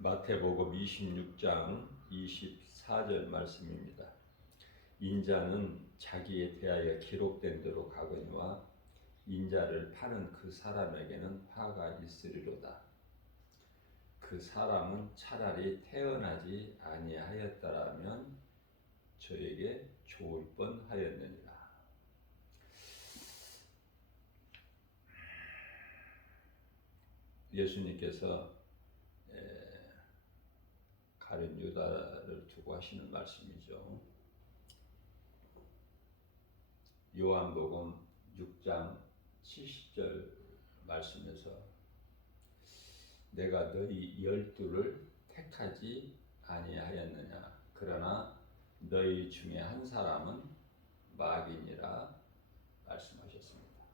마태복음 26장 24절 말씀입니다. 인자는 자기에 대하여 기록된 대로 가거니와 인자를 파는 그 사람에게는 화가 있으리로다. 그 사람은 차라리 태어나지 아니하였더라면 저에게 좋을 뻔하였느니라. 예수님께서 가룟 유다를 두고 하시는 말씀이죠. 요한복음 6장 70절 말씀에서 내가 너희 12를 택하지 아니하였느냐 그러나 너희 중에 한 사람은 마귀니라 말씀하셨습니다.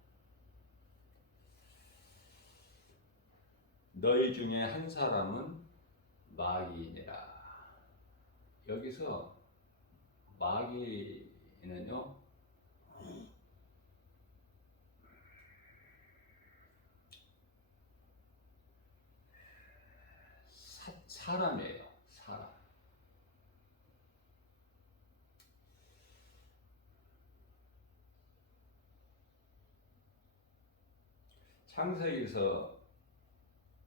너희 중에 한 사람은 마귀니라. 여기서 마귀는요, 사람이에요. 사람. 창세기서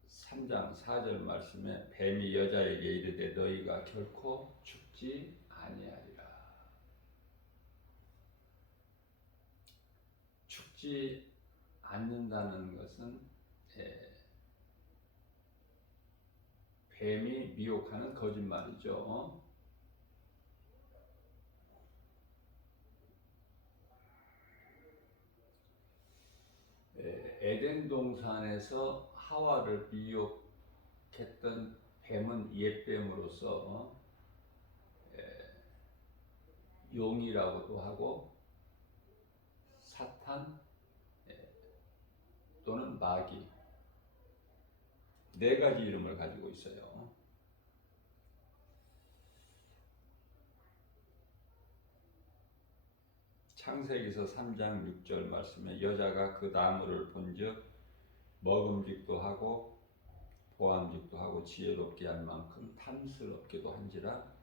3장 4절 말씀에 뱀이 여자에게 이르되 너희가 결코 죽지 아니하리라. 죽지 않는다는 것은 뱀이 미혹하는 거짓말이죠. 에덴 동산에서 하와를 미혹했던 뱀은 옛뱀으로서 용이라고도 하고 사탄 또는 마귀 네 가지 이름을 가지고 있어요. 창세기서 3장 6절 말씀에 여자가 그 나무를 본즉 먹음직도 하고 보암직도 하고 지혜롭게 할 만큼 탐스럽기도 한지라.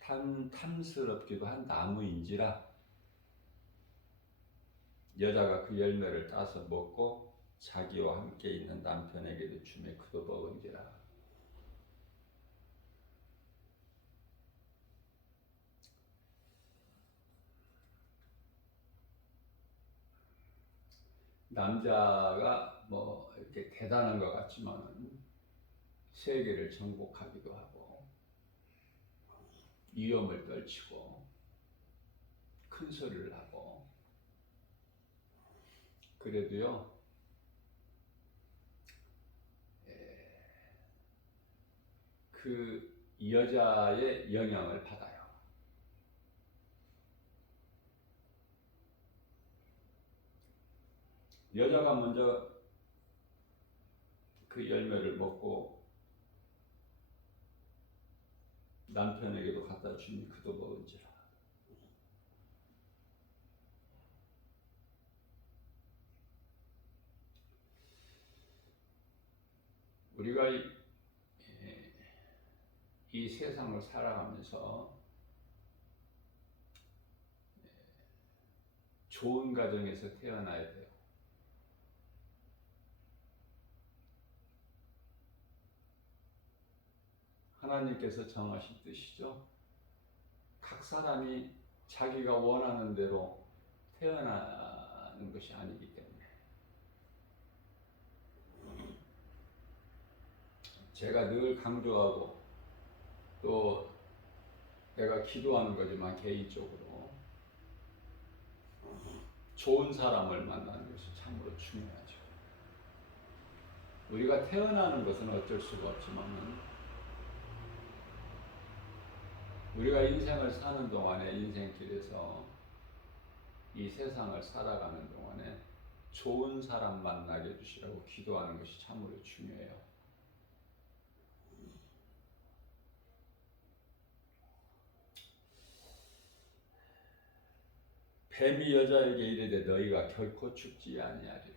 탐스럽기도 한 나무인지라 여자가 그 열매를 따서 먹고 자기와 함께 있는 남편에게도 주매 그도 먹은지라. 남자가 뭐 이렇게 대단한 것 같지만은 세계를 정복하기도 하고 위험을 떨치고 큰 소리를 하고 그래도요 그 여자의 영향을 받아요. 여자가 먼저 그 열매를 먹고 남편에게도 갖다 주니 그도 먹은지라. 우리가 이 세상을 살아가면서 좋은 가정에서 태어나야 돼요. 하나님께서 정하신 뜻이죠. 각 사람이 자기가 원하는 대로 태어나는 것이 아니기 때문에 제가 늘 강조하고 또 내가 기도하는 거지만 개인적으로 좋은 사람을 만나는 것이 참으로 중요하죠. 우리가 태어나는 것은 어쩔 수가 없지만 우리가 인생을 사는 동안에 인생길에서 이 세상을 살아가는 동안에 좋은 사람 만나게 해주시라고 기도하는 것이 참으로 중요해요. 뱀이 여자에게 이르되 너희가 결코 죽지 아니하리라.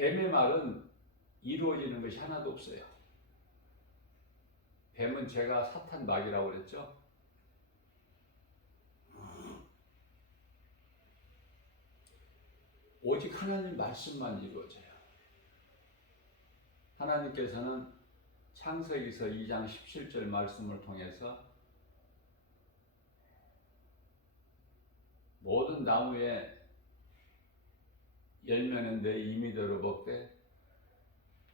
뱀의 말은 이루어지는 것이 하나도 없어요. 뱀은 제가 사탄 마귀라고 그랬죠. 오직 하나님 말씀만 이루어져요. 하나님께서는 창세기서 2장 17절 말씀을 통해서 모든 나무의 열매는 내 임의대로 먹되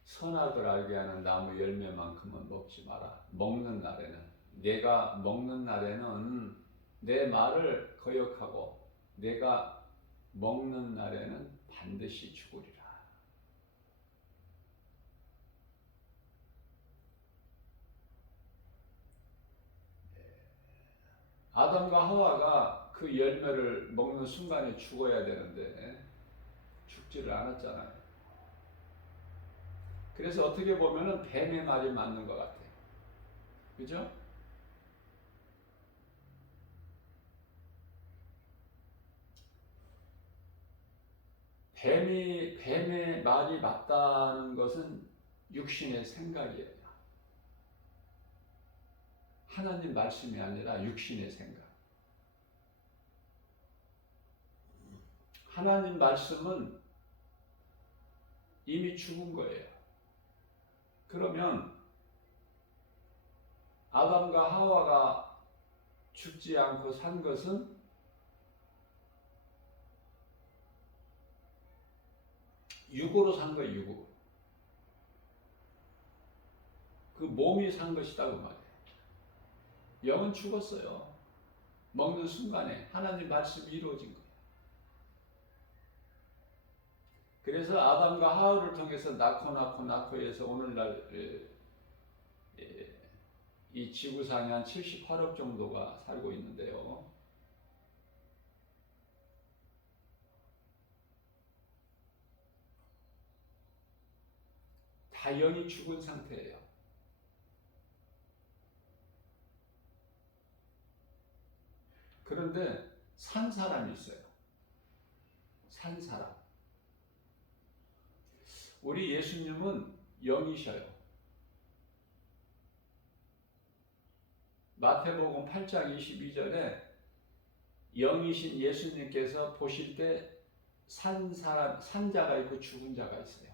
선악을 알게 하는 나무 열매만큼은 먹지 마라. 먹는 날에는, 내가 먹는 날에는 내 말을 거역하고 내가 먹는 날에는 반드시 죽으리라. 아담과 하와가 그 열매를 먹는 순간에 죽어야 되는데 죽지를 않았잖아요. 그래서 어떻게 보면은 뱀의 말이 맞는 것 같아요. 그죠? 뱀의 말이 맞다는 것은 육신의 생각이에요. 하나님 말씀이 아니라 육신의 생각. 하나님 말씀은 이미 죽은 거예요. 그러면 아담과 하와가 죽지 않고 산 것은 육으로 산 거예요. 육으로. 그 몸이 산 것이다 그 말이에요. 영은 죽었어요. 먹는 순간에 하나님 말씀이 이루어진 거예요. 그래서 아담과 하와를 통해서 낳고 해서 오늘날 이 지구상에 한 78억 정도가 살고 있는데요. 다 영이 죽은 상태예요. 그런데 산 사람이 있어요. 산 사람. 우리 예수님은 영이셔요. 마태복음 8장 22절에 영이신 예수님께서 보실 때 산 사람, 산자가 있고 죽은 자가 있어요.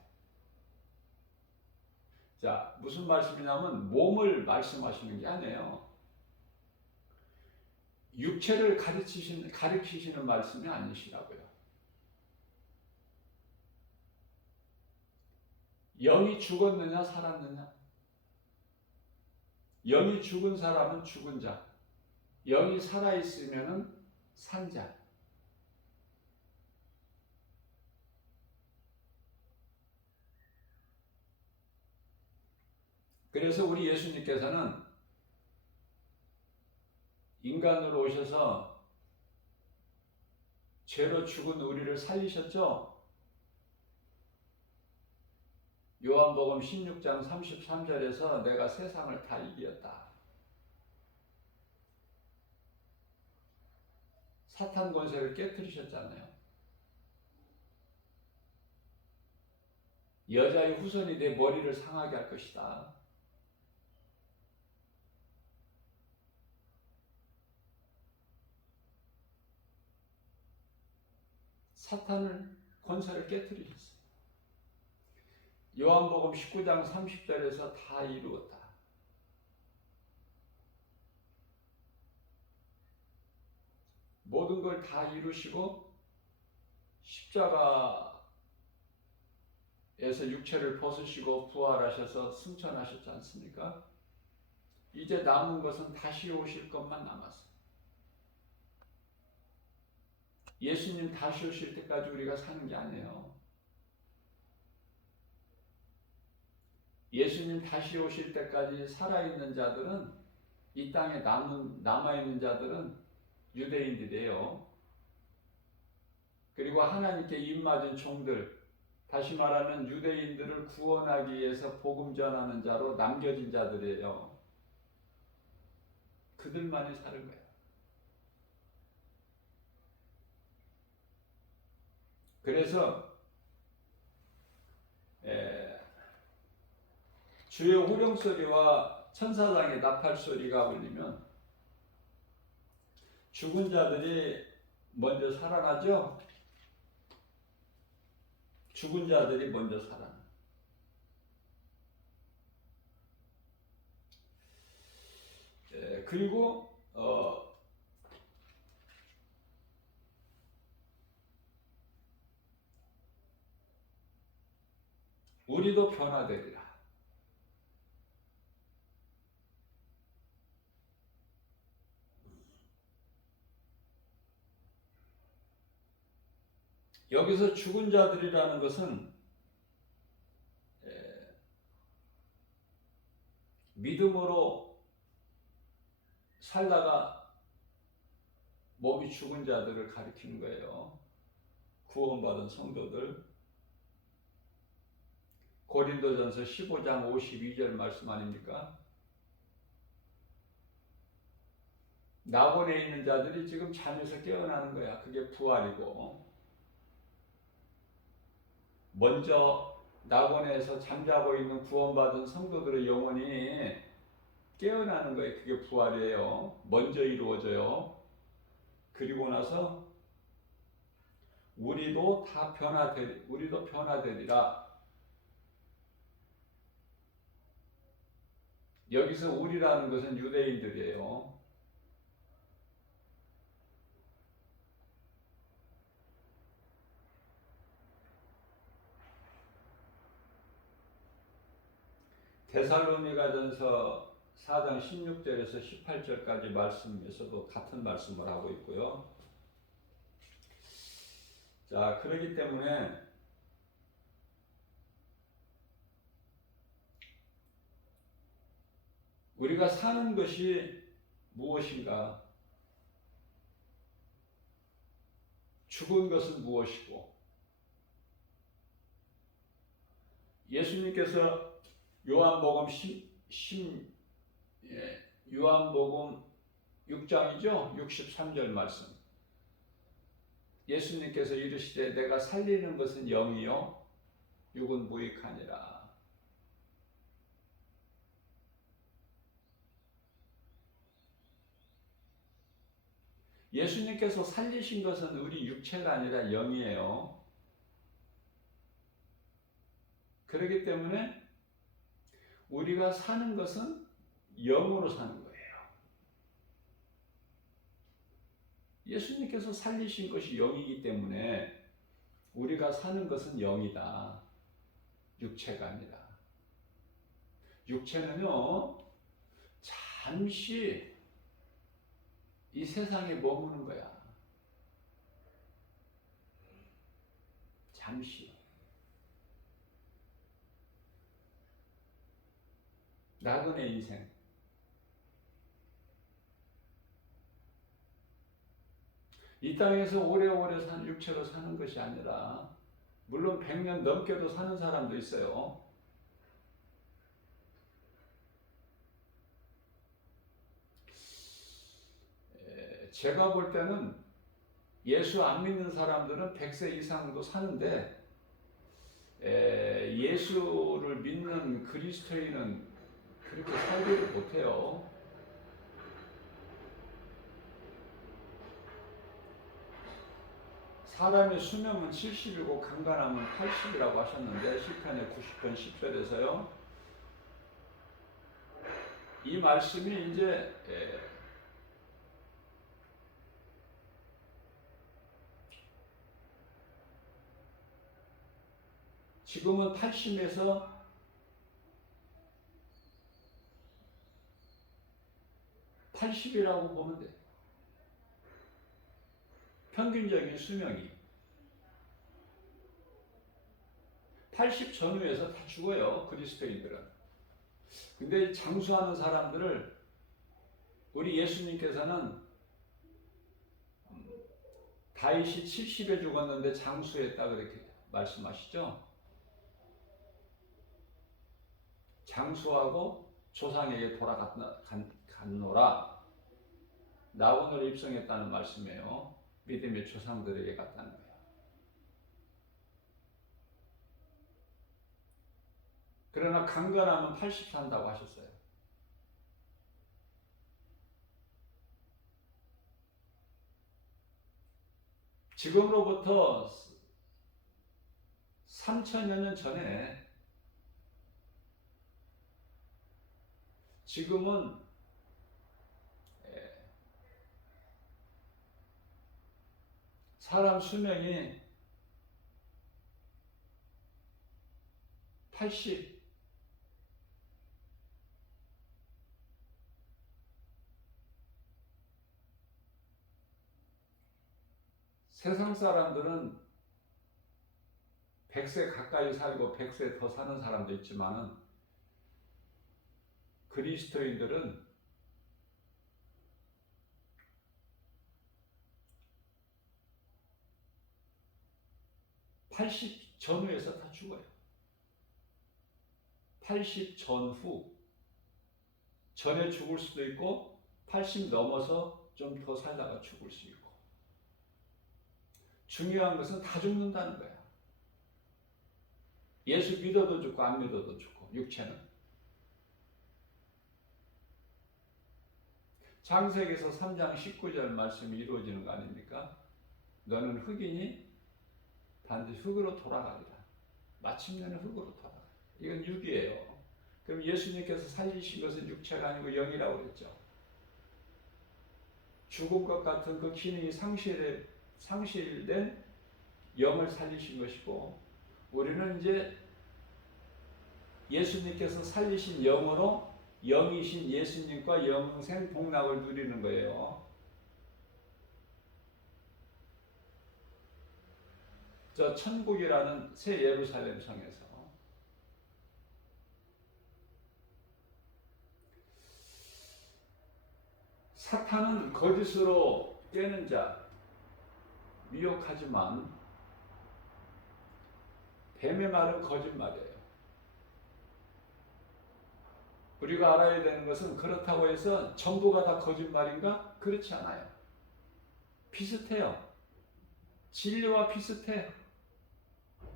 자, 무슨 말씀이냐면 몸을 말씀하시는 게 아니에요. 육체를 가르치시는 말씀이 아니시라고요. 영이 죽었느냐 살았느냐? 영이 죽은 사람은 죽은 자, 영이 살아있으면 산 자. 그래서 우리 예수님께서는 인간으로 오셔서 죄로 죽은 우리를 살리셨죠? 요한복음 16장 33절에서 내가 세상을 다 이겼다. 사탄 권세를 깨뜨리셨잖아요. 여자의 후손이 내 머리를 상하게 할 것이다. 사탄을 권세를 깨뜨리셨어요. 요한복음 19장 30절에서 다 이루었다. 모든 걸 다 이루시고 십자가에서 육체를 벗으시고 부활하셔서 승천하셨지 않습니까? 이제 남은 것은 다시 오실 것만 남았어요. 예수님 다시 오실 때까지 우리가 사는 게 아니에요. 예수님 다시 오실 때까지 살아있는 자들은, 이 땅에 남아있는 자들은 유대인들이에요. 그리고 하나님께 입맞은 종들, 다시 말하면 유대인들을 구원하기 위해서 복음 전하는 자로 남겨진 자들이에요. 그들만이 사는 거예요. 그래서 에, 주의 호령 소리와 천사장의 나팔 소리가 울리면 죽은 자들이 먼저 살아나죠. 죽은 자들이 먼저 살아나. 그리고 우리도 변화되리라. 여기서 죽은 자들이라는 것은 믿음으로 살다가 몸이 죽은 자들을 가리키는 거예요. 구원받은 성도들. 고린도전서 15장 52절 말씀 아닙니까? 낙원에 있는 자들이 지금 잠에서 깨어나는 거야. 그게 부활이고, 먼저 낙원에서 잠자고 있는 구원받은 성도들의 영혼이 깨어나는 거예요. 그게 부활이에요. 먼저 이루어져요. 그리고 나서 우리도 변화되리라. 여기서 우리라는 것은 유대인들이에요. 데살로니가전서 4장 16절에서 18절까지 말씀에서도 같은 말씀을 하고 있고요. 자, 그렇기 때문에 우리가 사는 것이 무엇인가? 죽은 것은 무엇이고? 예수님께서 요한복음 6장이죠? 63절 말씀. 예수님께서 이르시되 내가 살리는 것은 영이요 육은 무익하니라. 예수님께서 살리신 것은 우리 육체가 아니라 영이에요. 그렇기 때문에 우리가 사는 것은 영으로 사는 거예요. 예수님께서 살리신 것이 영이기 때문에 우리가 사는 것은 영이다. 육체가 아니라. 육체는요, 잠시 이 세상에 머무는 거야. 잠시. 나그네 인생. 이 땅에서 오래오래 육체로 사는 것이 아니라, 물론 100년 넘게도 사는 사람도 있어요. 제가 볼 때는 예수 안 믿는 사람들은 100세 이상도 사는데, 예수를 믿는 그리스도인은 그렇게 살지를 못해요. 사람의 수명은 70이고 강간하면 80이라고 하셨는데 시편의 90편 10절에서요. 이 말씀이 이제 지금은 80에서 80이라고 보면 돼. 평균적인 수명이 80 전후에서 다 죽어요. 그리스도인들은. 근데 장수하는 사람들을 우리 예수님께서는 다윗이 70에 죽었는데 장수했다 그렇게 말씀하시죠. 장수하고 조상에게 돌아갔노라. 나원을 입성했다는 말씀이에요. 믿음의 조상들에게 갔다는 거예요. 그러나 강건하면 80 산다고 하셨어요. 지금으로부터 3000여 년 전에 지금은 사람 수명이 80, 세상 사람들은 100세 가까이 살고 100세 더 사는 사람도 있지만은 그리스도인들은 80 전후에서 다 죽어요. 80 전후. 전에 죽을 수도 있고 80 넘어서 좀 더 살다가 죽을 수 있고. 중요한 것은 다 죽는다는 거야. 예수 믿어도 죽고 안 믿어도 죽고, 육체는. 창세기에서 3장 19절 말씀이 이루어지는 거 아닙니까? 너는 흙이니 반드시 흙으로 돌아가리라. 마침내는 흙으로 돌아가. 이건 육이에요. 그럼 예수님께서 살리신 것은 육체가 아니고 영이라고 그랬죠. 죽은 것 같은 그 기능이 상실된 영을 살리신 것이고, 우리는 이제 예수님께서 살리신 영으로 영이신 예수님과 영생 복락을 누리는 거예요. 저 천국이라는 새 예루살렘 성에서. 사탄은 거짓으로 깨는 자, 미혹하지만 뱀의 말은 거짓말이에요. 우리가 알아야 되는 것은 그렇다고 해서 전부가 다 거짓말인가? 그렇지 않아요. 비슷해요. 진리와 비슷해.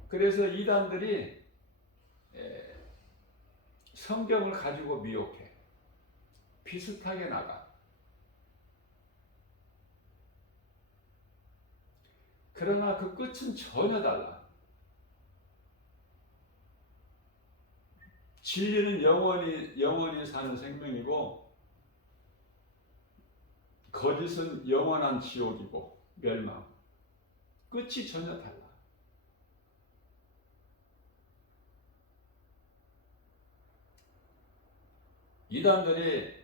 그래서 이단들이 성경을 가지고 미혹해. 비슷하게 나가. 그러나 그 끝은 전혀 달라. 진리는 영원히 사는 생명이고, 거짓은 영원한 지옥이고 멸망. 끝이 전혀 달라. 이단들이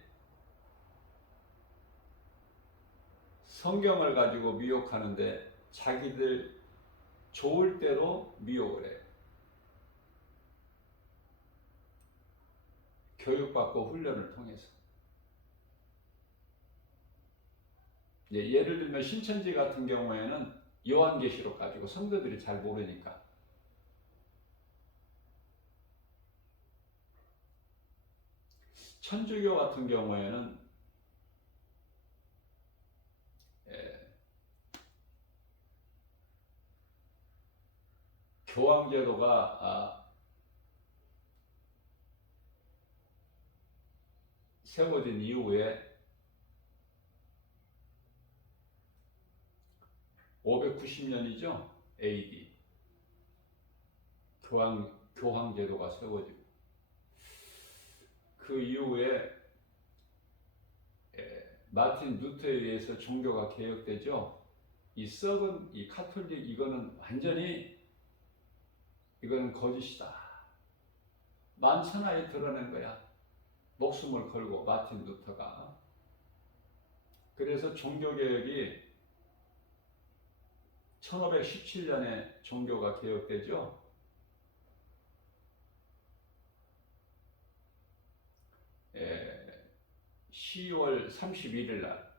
성경을 가지고 미혹하는데 자기들 좋을 대로 미혹을 해요. 교육받고 훈련을 통해서. 예를 들면 신천지 같은 경우에는 요한계시록 가지고 성도들이 잘 모르니까. 천주교 같은 경우에는 교황제도가 세워진 이후에 590년이죠. AD. 교황제도가 세워지고. 그 이후에 마틴 루터에 의해서 종교가 개혁되죠. 이 썩은 이 카톨릭 이거는 완전히 이거는 거짓이다. 만천하에 드러낸 거야. 목숨을 걸고 마틴 루터가. 그래서 종교개혁이 1517년에 종교가 개혁되죠. 10월 31일 날.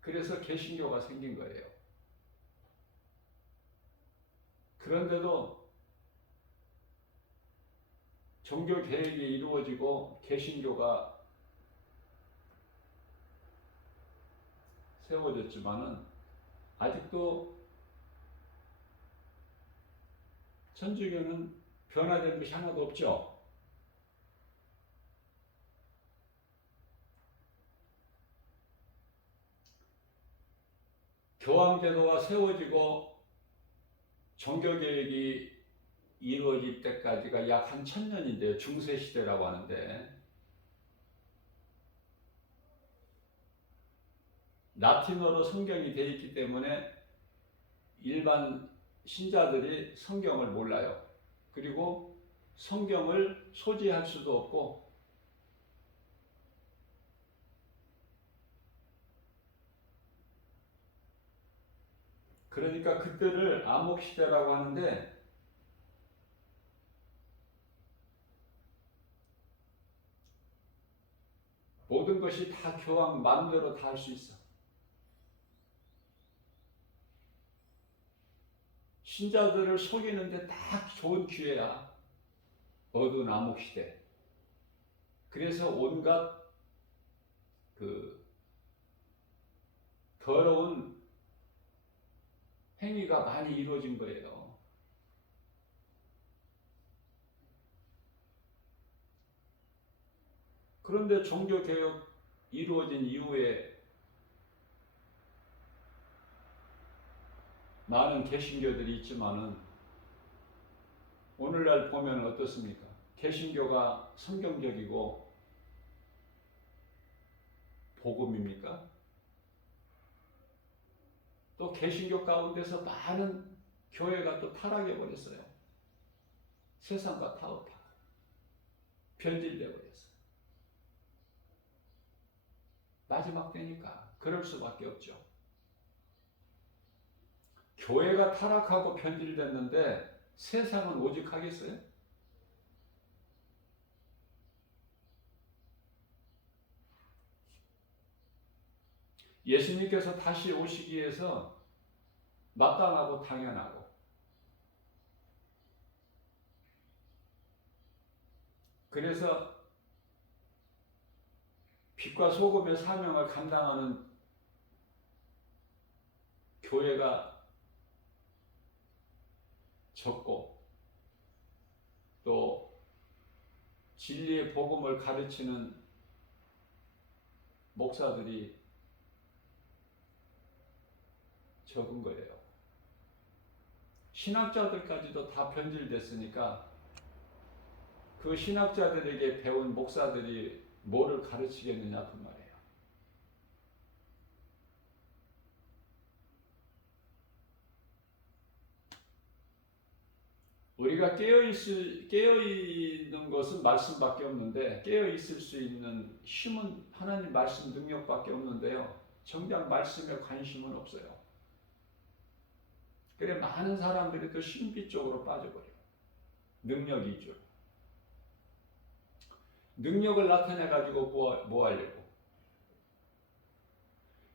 그래서 개신교가 생긴 거예요. 그런데도 종교 개혁이 이루어지고 개신교가 세워졌지만은 아직도 천주교는 변화된 것이 하나도 없죠. 교황제도가 세워지고 종교개혁이 이루어질 때까지가 약 한 1000년인데요. 중세시대라고 하는데 라틴어로 성경이 되어 있기 때문에 일반 신자들이 성경을 몰라요. 그리고 성경을 소지할 수도 없고 그러니까 그때를 암흑시대라고 하는데 모든 것이 다 교황 마음대로 다 할 수 있어. 신자들을 속이는데 딱 좋은 기회야. 어두운 암흑시대. 그래서 온갖 그 더러운 행위가 많이 이루어진 거예요. 그런데 종교개혁 이루어진 이후에 많은 개신교들이 있지만은 오늘날 보면 어떻습니까? 개신교가 성경적이고 복음입니까? 또 개신교 가운데서 많은 교회가 또 타락해 버렸어요. 세상과 타협하고 변질돼 버렸어요. 마지막 때니까 그럴 수밖에 없죠. 교회가 타락하고 변질됐는데 세상은 오직 하겠어요? 예수님께서 다시 오시기 위해서 마땅하고 당연하고 그래서 빛과 소금의 사명을 감당하는 교회가 적고 또 진리의 복음을 가르치는 목사들이 적은 거예요. 신학자들까지도 다 변질됐으니까 그 신학자들에게 배운 목사들이 뭐를 가르치겠느냐 그 말이에요. 우리가 깨어있는 것은 말씀밖에 없는데 깨어있을 수 있는 힘은 하나님 말씀 능력밖에 없는데요. 정작 말씀에 관심은 없어요. 그래 많은 사람들이 또 신비 쪽으로 빠져버려요. 능력 위주로. 능력을 나타내가지고 뭐 하려고?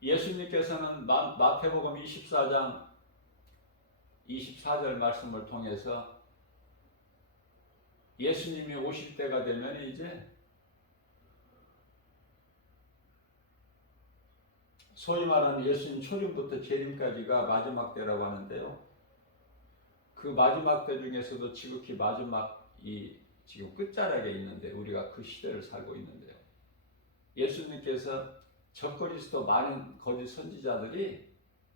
예수님께서는 마태복음 24장 24절 말씀을 통해서 예수님이 오실 때가 되면 이제 소위 말하는 예수님 초림부터 재림까지가 마지막 때라고 하는데요. 그 마지막 때 중에서도 지극히 마지막이 지금 끝자락에 있는데 우리가 그 시대를 살고 있는데요. 예수님께서 적그리스도 많은 거짓 선지자들이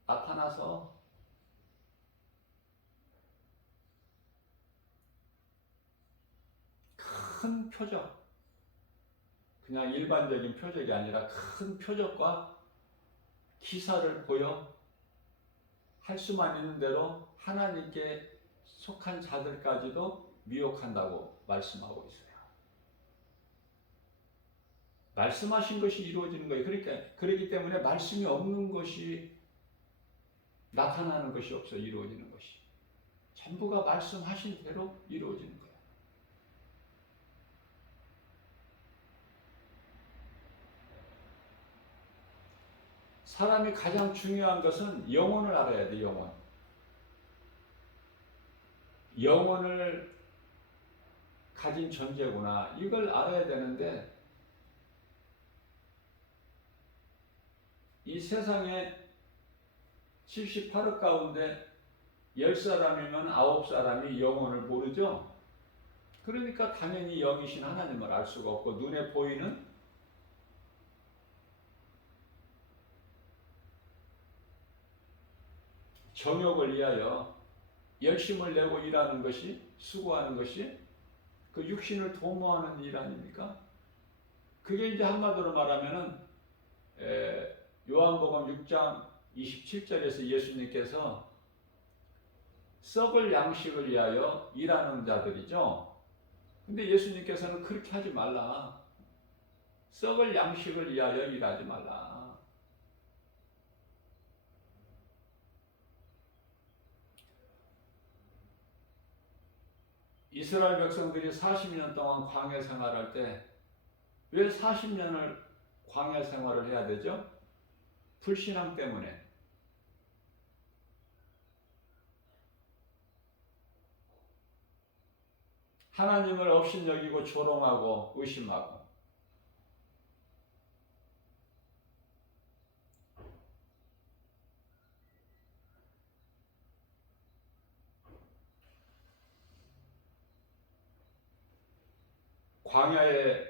나타나서 큰 표적, 그냥 일반적인 표적이 아니라 큰 표적과 기사를 보여 할 수만 있는 대로 하나님께 속한 자들까지도 미혹한다고 말씀하고 있어요. 말씀하신 것이 이루어지는 거예요. 그러니까 그렇기 때문에 말씀이 없는 것이 나타나는 것이 없어. 이루어지는 것이 전부가 말씀하신 대로 이루어지는 거예요. 사람이 가장 중요한 것은 영혼을 알아야 돼. 영혼을 가진 존재구나. 이걸 알아야 되는데 이 세상에 78억 가운데 10사람이면 9사람이 영혼을 모르죠. 그러니까 당연히 영이신 하나님을 알 수가 없고 눈에 보이는 정욕을 위하여 열심을 내고 일하는 것이, 수고하는 것이 그 육신을 도모하는 일 아닙니까? 그게 이제 한마디로 말하면은 요한복음 6장 27절에서 예수님께서 썩을 양식을 위하여 일하는 자들이죠. 근데 예수님께서는 그렇게 하지 말라. 썩을 양식을 위하여 일하지 말라. 이스라엘 백성들이 40년 동안 광야 생활할 때 왜 40년을 광야 생활을 해야 되죠? 불신앙 때문에. 하나님을 업신여기고 조롱하고 의심하고. 광야에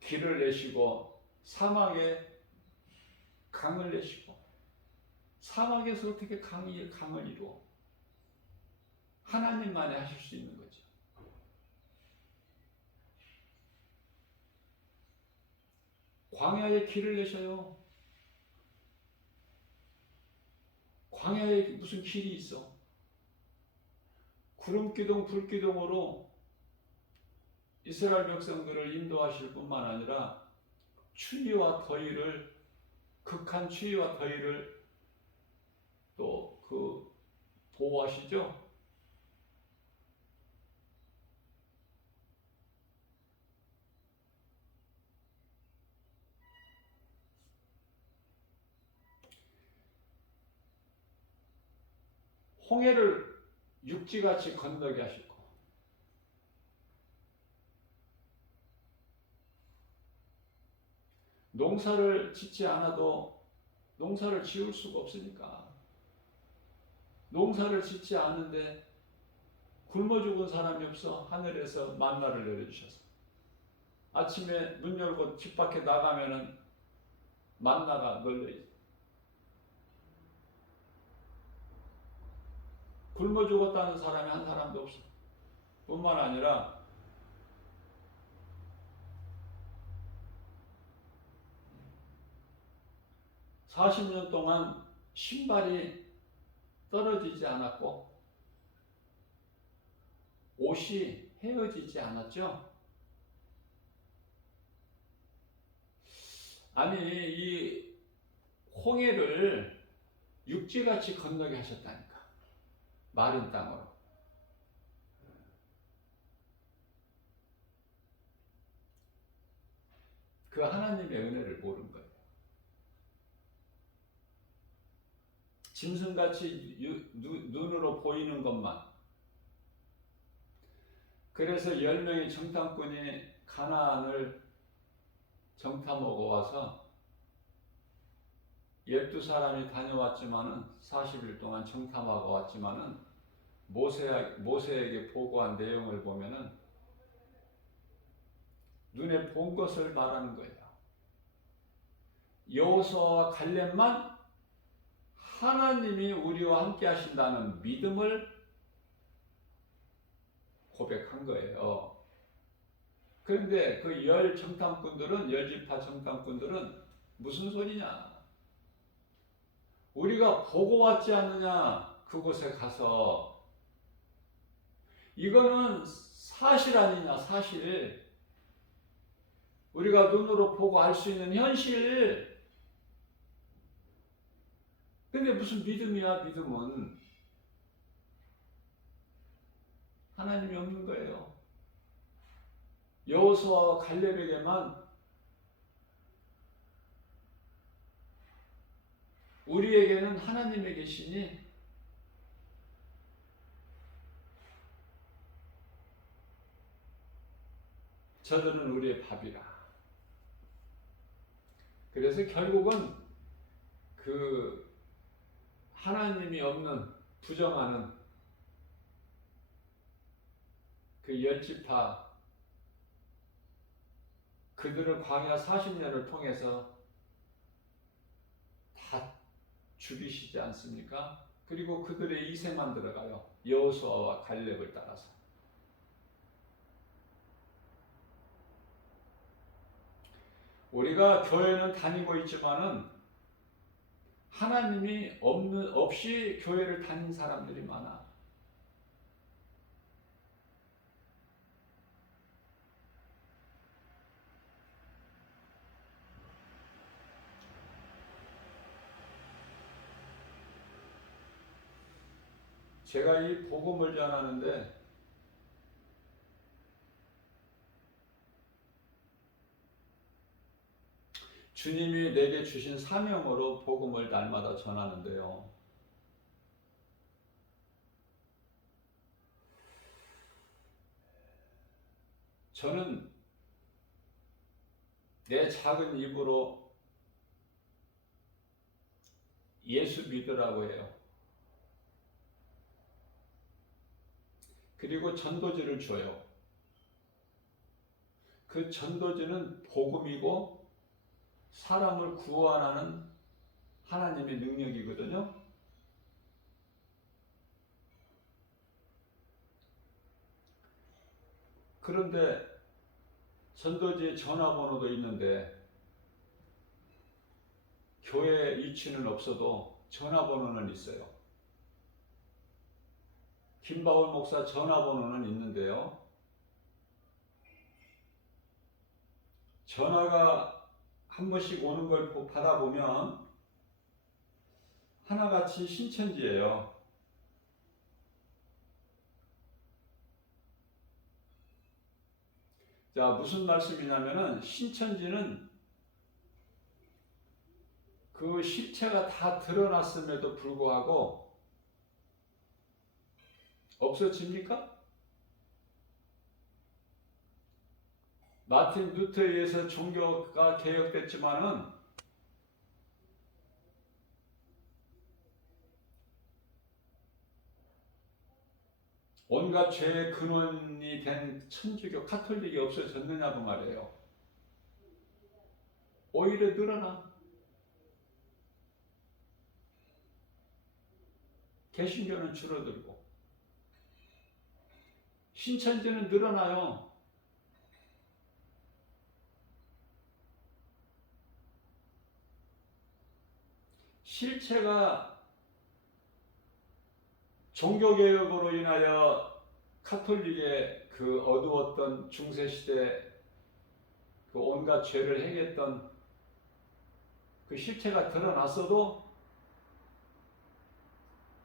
길을 내시고 사막에 강을 내시고, 사막에서 어떻게 강을 이루어? 하나님만이 하실 수 있는 거죠. 광야에 길을 내셔요. 광야에 무슨 길이 있어? 구름기둥 불기둥으로 이스라엘 백성들을 인도하실 뿐만 아니라 추위와 더위를, 극한 추위와 더위를 또 보호하시죠. 홍해를 육지같이 건너게 하시고, 농사를 짓지 않아도 농사를 지을 수가 없으니까, 농사를 짓지 않은데 굶어 죽은 사람이 없어 하늘에서 만나를 내려주셔서 아침에 문 열고 집 밖에 나가면은 만나가 널려. 굶어 죽었다는 사람이 한 사람도 없어. 뿐만 아니라 40년 동안 신발이 떨어지지 않았고 옷이 헤어지지 않았죠. 아니, 이 홍해를 육지같이 건너게 하셨다니까. 마른 땅으로. 그 하나님의 은혜를 모른 거예요. 짐승같이 눈으로 보이는 것만. 그래서 10명의 정탐꾼이 가나안을 정탐하고 와서 12사람이 다녀왔지만은 40일 동안 정탐하고 왔지만은 모세에게 보고한 내용을 보면은 눈에 본 것을 말하는 거예요. 여호수아와 갈렙만 하나님이 우리와 함께 하신다는 믿음을 고백한 거예요. 그런데 그 10지파 정탐꾼들은 무슨 소리냐? 우리가 보고 왔지 않느냐? 그곳에 가서. 이거는 사실 아니냐, 사실. 우리가 눈으로 보고 알 수 있는 현실. 근데 무슨 믿음이야, 믿음은. 하나님이 없는 거예요. 여호수아와 갈렙에게만 우리에게는 하나님이 계시니 저들은 우리의 밥이라. 그래서 결국은 그 하나님이 없는 부정하는 그 열지파 그들을 광야 40년을 통해서 다 죽이시지 않습니까? 그리고 그들의 이세만 들어가요. 여호수아와 갈렙을 따라서. 우리가 교회는 다니고 있지만은 하나님이 없이 교회를 다닌 사람들이 많아. 제가 이 복음을 전하는데 주님이 내게 주신 사명으로 복음을 날마다 전하는데요. 저는 내 작은 입으로 예수 믿으라고 해요. 그리고 전도지를 줘요. 그 전도지는 복음이고 사람을 구원하는 하나님의 능력이거든요. 그런데 전도지에 전화번호도 있는데 교회 위치는 없어도 전화번호는 있어요. 김바울 목사 전화번호는 있는데요. 전화가 한 번씩 오는 걸 받아보면 하나같이 신천지예요. 자, 무슨 말씀이냐면은 신천지는 그 실체가 다 드러났음에도 불구하고 없어집니까? 마틴 루터에 의해서 종교가 개혁됐지만은 온갖 죄의 근원이 된 천주교 카톨릭이 없어졌느냐고 말이에요. 오히려 늘어나. 개신교는 줄어들고 신천지는 늘어나요. 실체가 종교개혁으로 인하여 카톨릭의 그 어두웠던 중세시대 그 온갖 죄를 행했던 그 실체가 드러났어도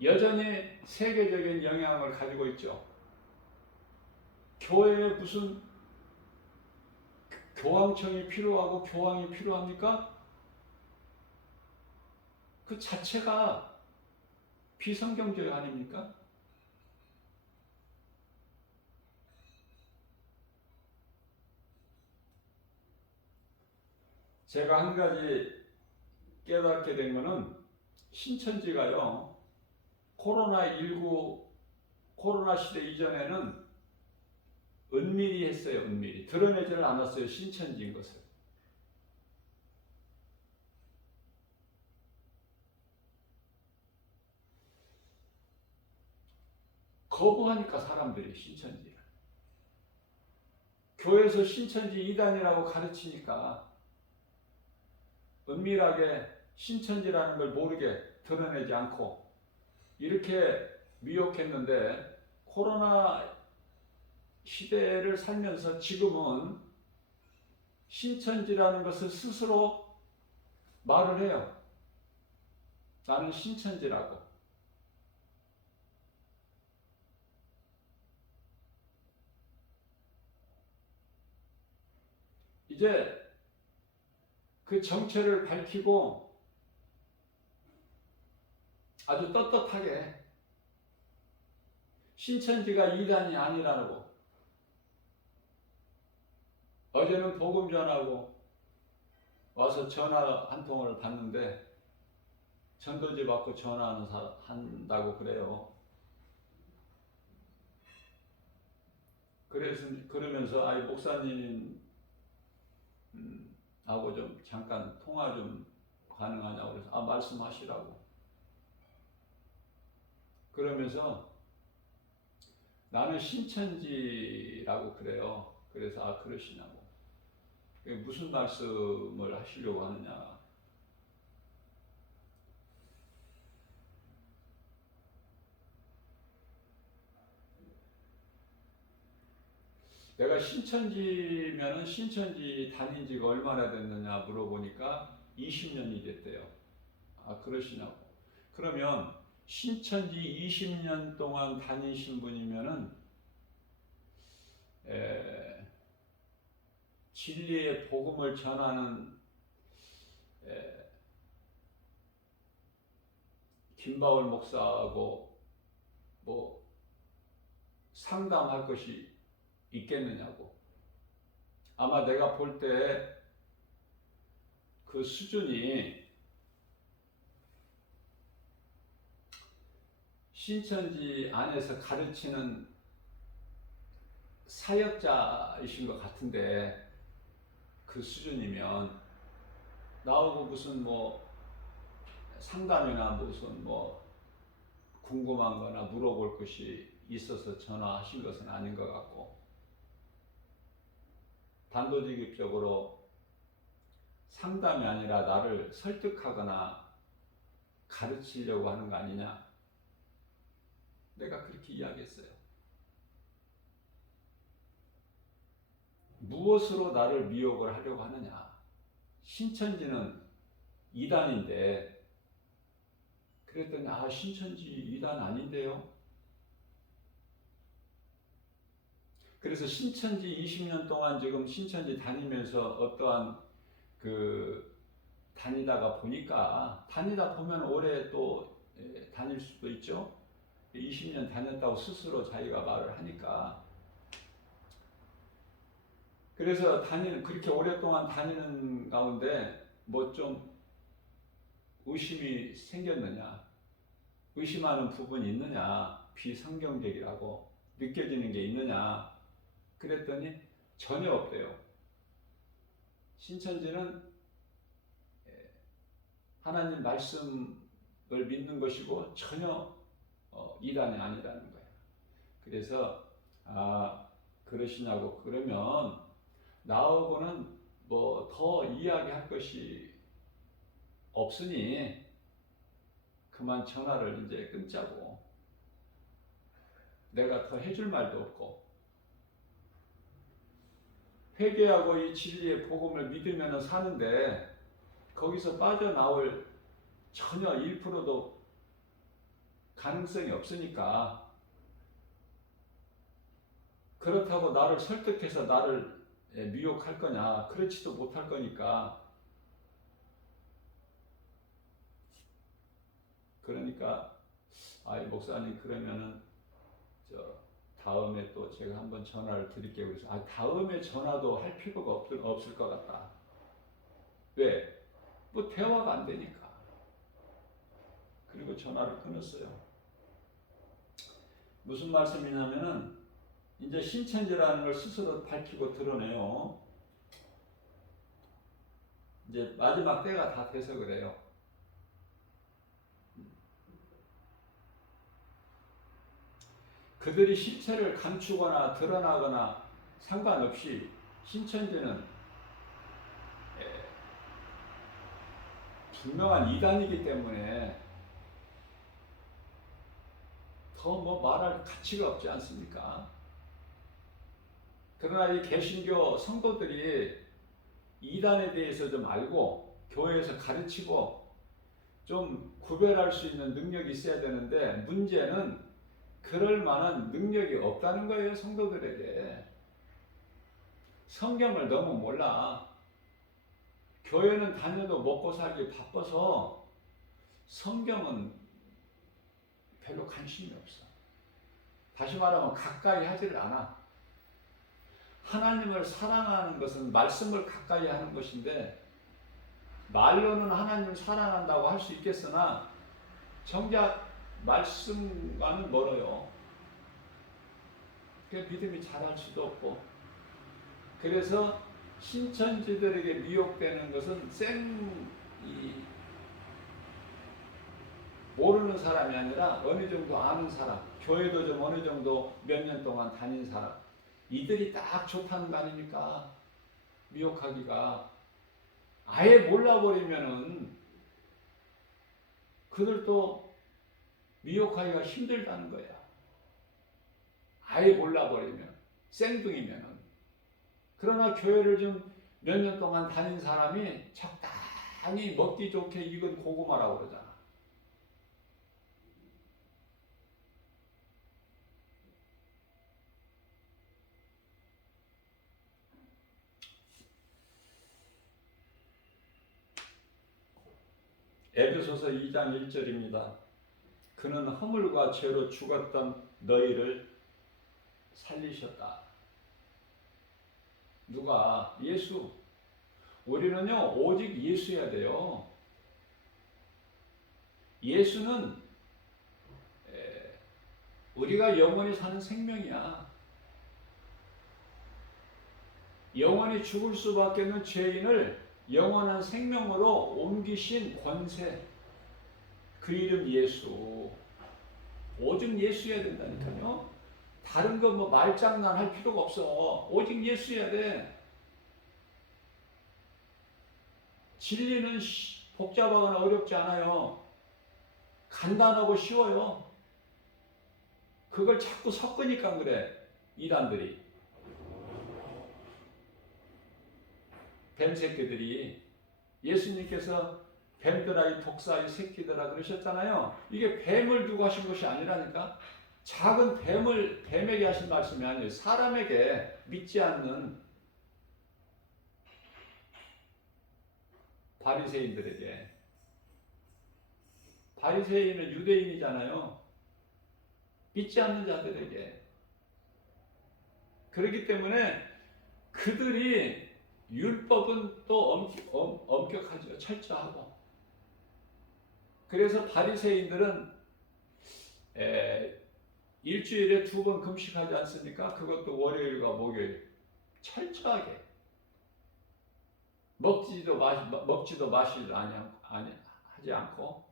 여전히 세계적인 영향을 가지고 있죠. 교회에 무슨 교황청이 필요하고 교황이 필요합니까? 그 자체가 비성경적 아닙니까? 제가 한 가지 깨닫게 된 거는 신천지가요, 코로나19 코로나 시대 이전에는 은밀히 했어요. 은밀히 드러내지를 않았어요. 신천지인 것을. 거부하니까 사람들이 신천지를. 교회에서 신천지 이단이라고 가르치니까 은밀하게 신천지라는 걸 모르게 드러내지 않고 이렇게 미혹했는데 코로나 시대를 살면서 지금은 신천지라는 것을 스스로 말을 해요. 나는 신천지라고. 이제 그 정체를 밝히고 아주 떳떳하게 신천지가 이단이 아니라고. 어제는 복음 전하고 와서 전화 한 통을 받는데 전도지 받고 전화하는 사람 한다고 그래요. 그래서 그러면서 아이 목사님 하고 좀 잠깐 통화 좀 가능하냐고 그래서 말씀하시라고. 그러면서 나는 신천지라고 그래요. 그래서 그러시냐고. 무슨 말씀을 하시려고 하느냐. 내가 신천지면은 신천지 다닌 지가 얼마나 됐느냐 물어보니까 20년이 됐대요. 그러시냐고. 그러면 신천지 20년 동안 다니신 분이면은 진리의 복음을 전하는 김바울 목사하고 뭐 상담할 것이 있겠느냐고. 아마 내가 볼 때 그 수준이 신천지 안에서 가르치는 사역자이신 것 같은데, 그 수준이면 나오고 무슨 뭐 상담이나 무슨 뭐 궁금한 거나 물어볼 것이 있어서 전화하신 것은 아닌 것 같고, 단도직입적으로 상담이 아니라 나를 설득하거나 가르치려고 하는 거 아니냐, 내가 그렇게 이야기했어요. 무엇으로 나를 미혹을 하려고 하느냐. 신천지는 이단인데, 그랬더니 신천지 이단 아닌데요. 그래서 신천지 20년 동안 지금 신천지 다니면서 어떠한 다니다 보면 오래 또 다닐 수도 있죠. 20년 다녔다고 스스로 자기가 말을 하니까. 그래서 그렇게 오랫동안 다니는 가운데 뭐 좀 의심이 생겼느냐, 의심하는 부분이 있느냐, 비성경적이라고 느껴지는 게 있느냐 그랬더니 전혀 없대요. 신천지는 하나님 말씀을 믿는 것이고 전혀 이단이 아니라는 거예요. 그래서 그러시냐고. 그러면 나하고는 뭐 더 이야기할 것이 없으니 그만 전화를 이제 끊자고. 내가 더 해줄 말도 없고, 회개하고 이 진리의 복음을 믿으면 사는데 거기서 빠져나올 전혀 1%도 가능성이 없으니까, 그렇다고 나를 설득해서 나를 미혹할 거냐, 그렇지도 못할 거니까. 그러니까 목사님 그러면은 다음에 또 제가 한번 전화를 드릴게요. 그래서 다음에 전화도 할 필요가 없을 것 같다. 왜? 뭐 대화가 안 되니까. 그리고 전화를 끊었어요. 무슨 말씀이냐면은 이제 신천지라는 걸 스스로 밝히고 드러내요. 이제 마지막 때가 다 돼서 그래요. 그들이 실체를 감추거나 드러나거나 상관없이 신천지는 분명한 이단이기 때문에 더 뭐 말할 가치가 없지 않습니까? 그러나 이 개신교 성도들이 이단에 대해서 좀 알고 교회에서 가르치고 좀 구별할 수 있는 능력이 있어야 되는데, 문제는 그럴 만한 능력이 없다는 거예요. 성도들에게. 성경을 너무 몰라. 교회는 다녀도 먹고 살기 바빠서 성경은 별로 관심이 없어. 다시 말하면 가까이 하지를 않아. 하나님을 사랑하는 것은 말씀을 가까이 하는 것인데, 말로는 하나님을 사랑한다고 할 수 있겠으나 정작 말씀과는 멀어요. 그 믿음이 자랄 수도 없고. 그래서 신천지들에게 미혹되는 것은 모르는 사람이 아니라 어느 정도 아는 사람, 교회도 좀 어느 정도 몇 년 동안 다닌 사람, 이들이 딱 좋다는 거 아닙니까? 미혹하기가. 아예 몰라버리면은 그들도 미혹하기가 힘들다는 거야. 아예 몰라버리면, 생뚱이면은. 그러나 교회를 좀 몇 년 동안 다닌 사람이 적당히 먹기 좋게 익은 고구마라고 그러잖아. 에베소서 2장 1절입니다. 그는 허물과 죄로 죽었던 너희를 살리셨다. 누가? 예수. 우리는요 오직 예수여야 돼요. 예수는 우리가 영원히 사는 생명이야. 영원히 죽을 수밖에 없는 죄인을 영원한 생명으로 옮기신 권세, 그 이름 예수. 오직 예수여야 된다니까요. 다른 거 뭐 말장난 할 필요가 없어. 오직 예수여야 돼. 진리는 복잡하거나 어렵지 않아요. 간단하고 쉬워요. 그걸 자꾸 섞으니까 그래, 이단들이. 뱀 새끼들이. 예수님께서 뱀들아 이 독사 이 새끼들아 그러셨잖아요. 이게 뱀을 두고 하신 것이 아니라니까. 작은 뱀에게 하신 말씀이 아니에요. 사람에게, 믿지 않는 바리새인들에게. 바리새인은 유대인이잖아요. 믿지 않는 자들에게. 그렇기 때문에 그들이 율법은 또 엄격하죠. 철저하고. 그래서 바리새인들은 일주일에 2번 금식하지 않습니까? 그것도 월요일과 목요일. 철저하게. 먹지도 마시지도 하지 않고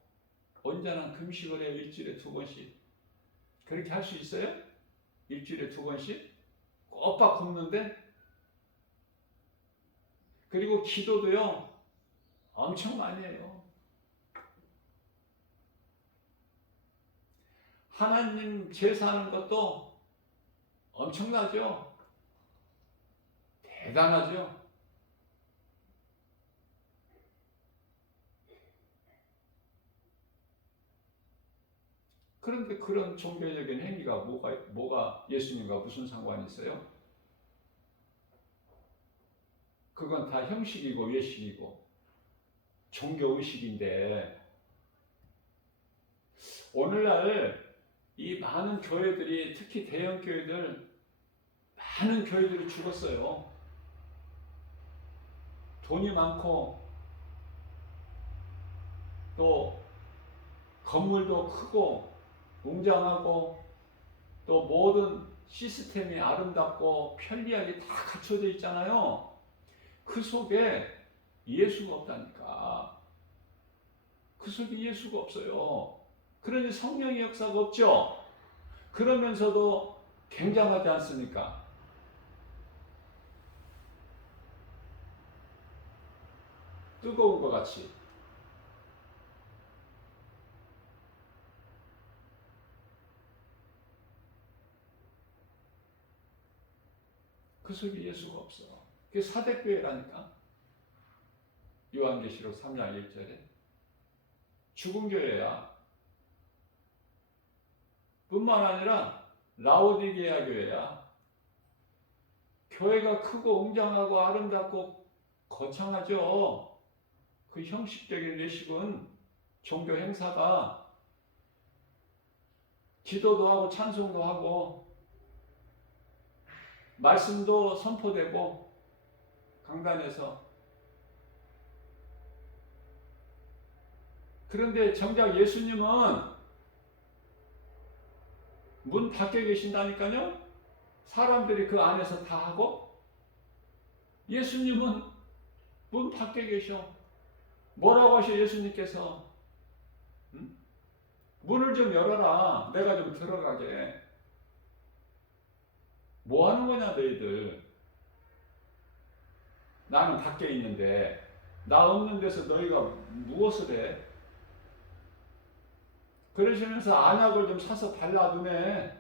온전한 금식을 해요. 일주일에 2번씩. 그렇게 할 수 있어요? 일주일에 2번씩? 꼬박 굶는데? 그리고 기도도요 엄청 많이 해요. 하나님 제사하는 것도 엄청나죠? 대단하죠? 그런데 그런 종교적인 행위가 뭐가 예수님과 무슨 상관이 있어요? 그건 다 형식이고 외식이고 종교의식인데, 오늘날 이 많은 교회들이, 특히 대형 교회들, 많은 교회들이 죽었어요. 돈이 많고 또 건물도 크고 웅장하고 또 모든 시스템이 아름답고 편리하게 다 갖춰져 있잖아요. 그 속에 예수가 없다니까. 그 속에 예수가 없어요. 그러니 성령의 역사가 없죠. 그러면서도 굉장하지 않습니까? 뜨거운 것 같이. 그 속에 예수가 없어. 그게 사대교회라니까. 요한계시록 3장 1절에. 죽은 교회야. 뿐만 아니라 라오디게아 교회야. 교회가 크고 웅장하고 아름답고 거창하죠. 그 형식적인 예식은 종교 행사가 기도도 하고 찬송도 하고 말씀도 선포되고 강단에서. 그런데 정작 예수님은 문 밖에 계신다니까요. 사람들이 그 안에서 다 하고 예수님은 문 밖에 계셔. 뭐라고 하셔 예수님께서? 응? 문을 좀 열어라. 내가 좀 들어가게. 뭐 하는 거냐 너희들. 나는 밖에 있는데 나 없는 데서 너희가 무엇을 해? 그러시면서 안약을 좀 사서 발라 눈에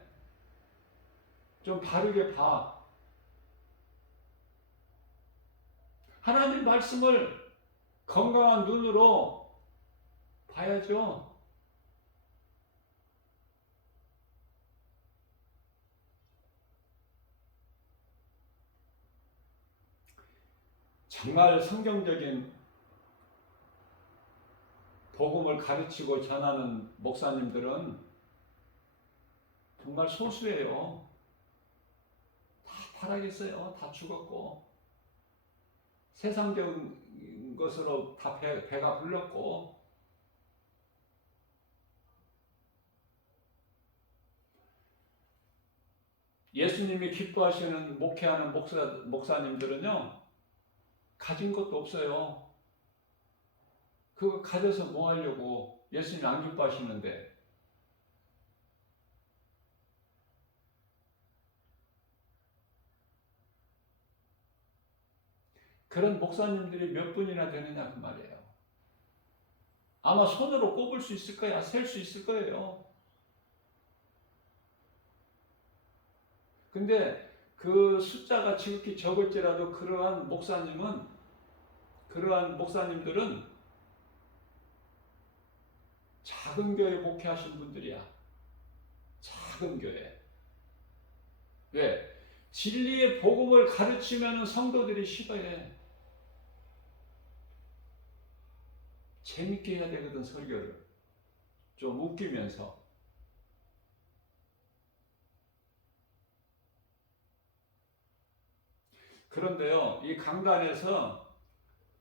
좀 바르게 봐. 하나님 말씀을 건강한 눈으로 봐야죠. 정말 성경적인 복음을 가르치고 전하는 목사님들은 정말 소수예요. 다 타락했어요. 다 죽었고 세상적인 것으로 다 배가 불렀고 예수님이 기뻐하시는 목회하는 목사님들은요 가진 것도 없어요. 그거 가져서 뭐 하려고. 예수님 안 기뻐하시는데. 그런 목사님들이 몇 분이나 되느냐 그 말이에요. 아마 손으로 꼽을 수 있을 거야. 셀 수 있을 거예요. 근데 그 숫자가 지극히 적을지라도 그러한 목사님들은 작은 교회 목회하신 분들이야. 작은 교회. 왜? 진리의 복음을 가르치면 성도들이 싫어해. 재밌게 해야 되거든, 설교를. 좀 웃기면서. 그런데요, 이 강단에서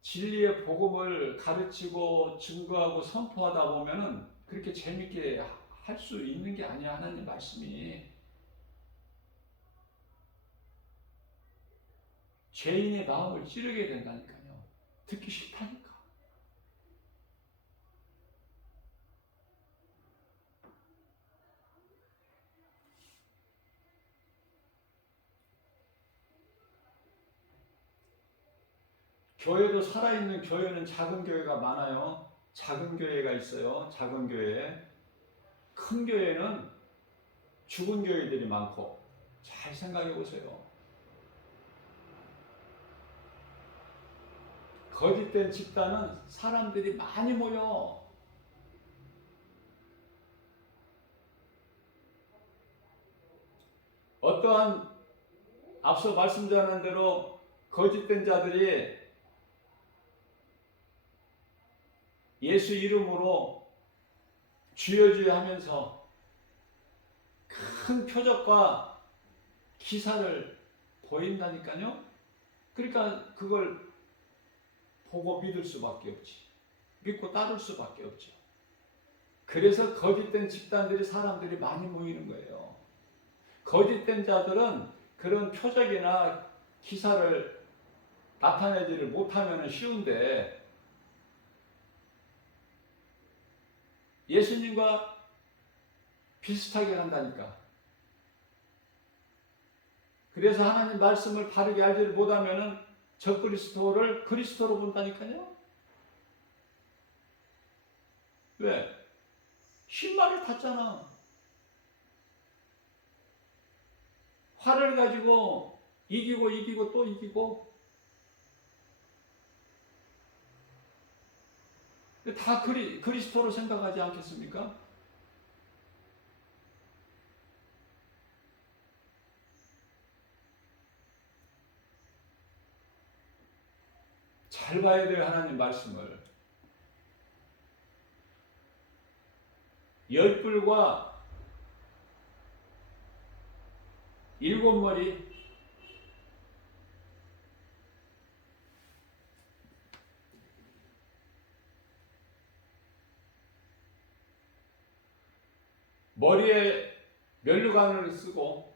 진리의 복음을 가르치고 증거하고 선포하다 보면은 그렇게 재밌게 할 수 있는 게 아니야. 하나님 말씀이 죄인의 마음을 찌르게 된다니까요. 듣기 싫다니까. 교회도 살아있는 교회는 작은 교회가 많아요. 작은 교회가 있어요. 작은 교회. 큰 교회는 죽은 교회들이 많고. 잘 생각해 보세요. 거짓된 집단은 사람들이 많이 모여. 어떠한 앞서 말씀드린 대로 거짓된 자들이 예수 이름으로 주여 주여 하면서 큰 표적과 기사를 보인다니까요. 그러니까 그걸 보고 믿을 수밖에 없지. 믿고 따를 수밖에 없죠. 그래서 거짓된 집단들이 사람들이 많이 모이는 거예요. 거짓된 자들은 그런 표적이나 기사를 나타내지를 못하면 쉬운데 예수님과 비슷하게 한다니까. 그래서 하나님 말씀을 바르게 알지를 못하면 적그리스도를 그리스도로 본다니까요. 왜? 신발을 탔잖아. 활을 가지고 이기고 또 이기고 다 그리스도로 생각하지 않겠습니까? 잘 봐야 돼요. 하나님 말씀을. 열불과 일곱 머리 머리에 면류관을 쓰고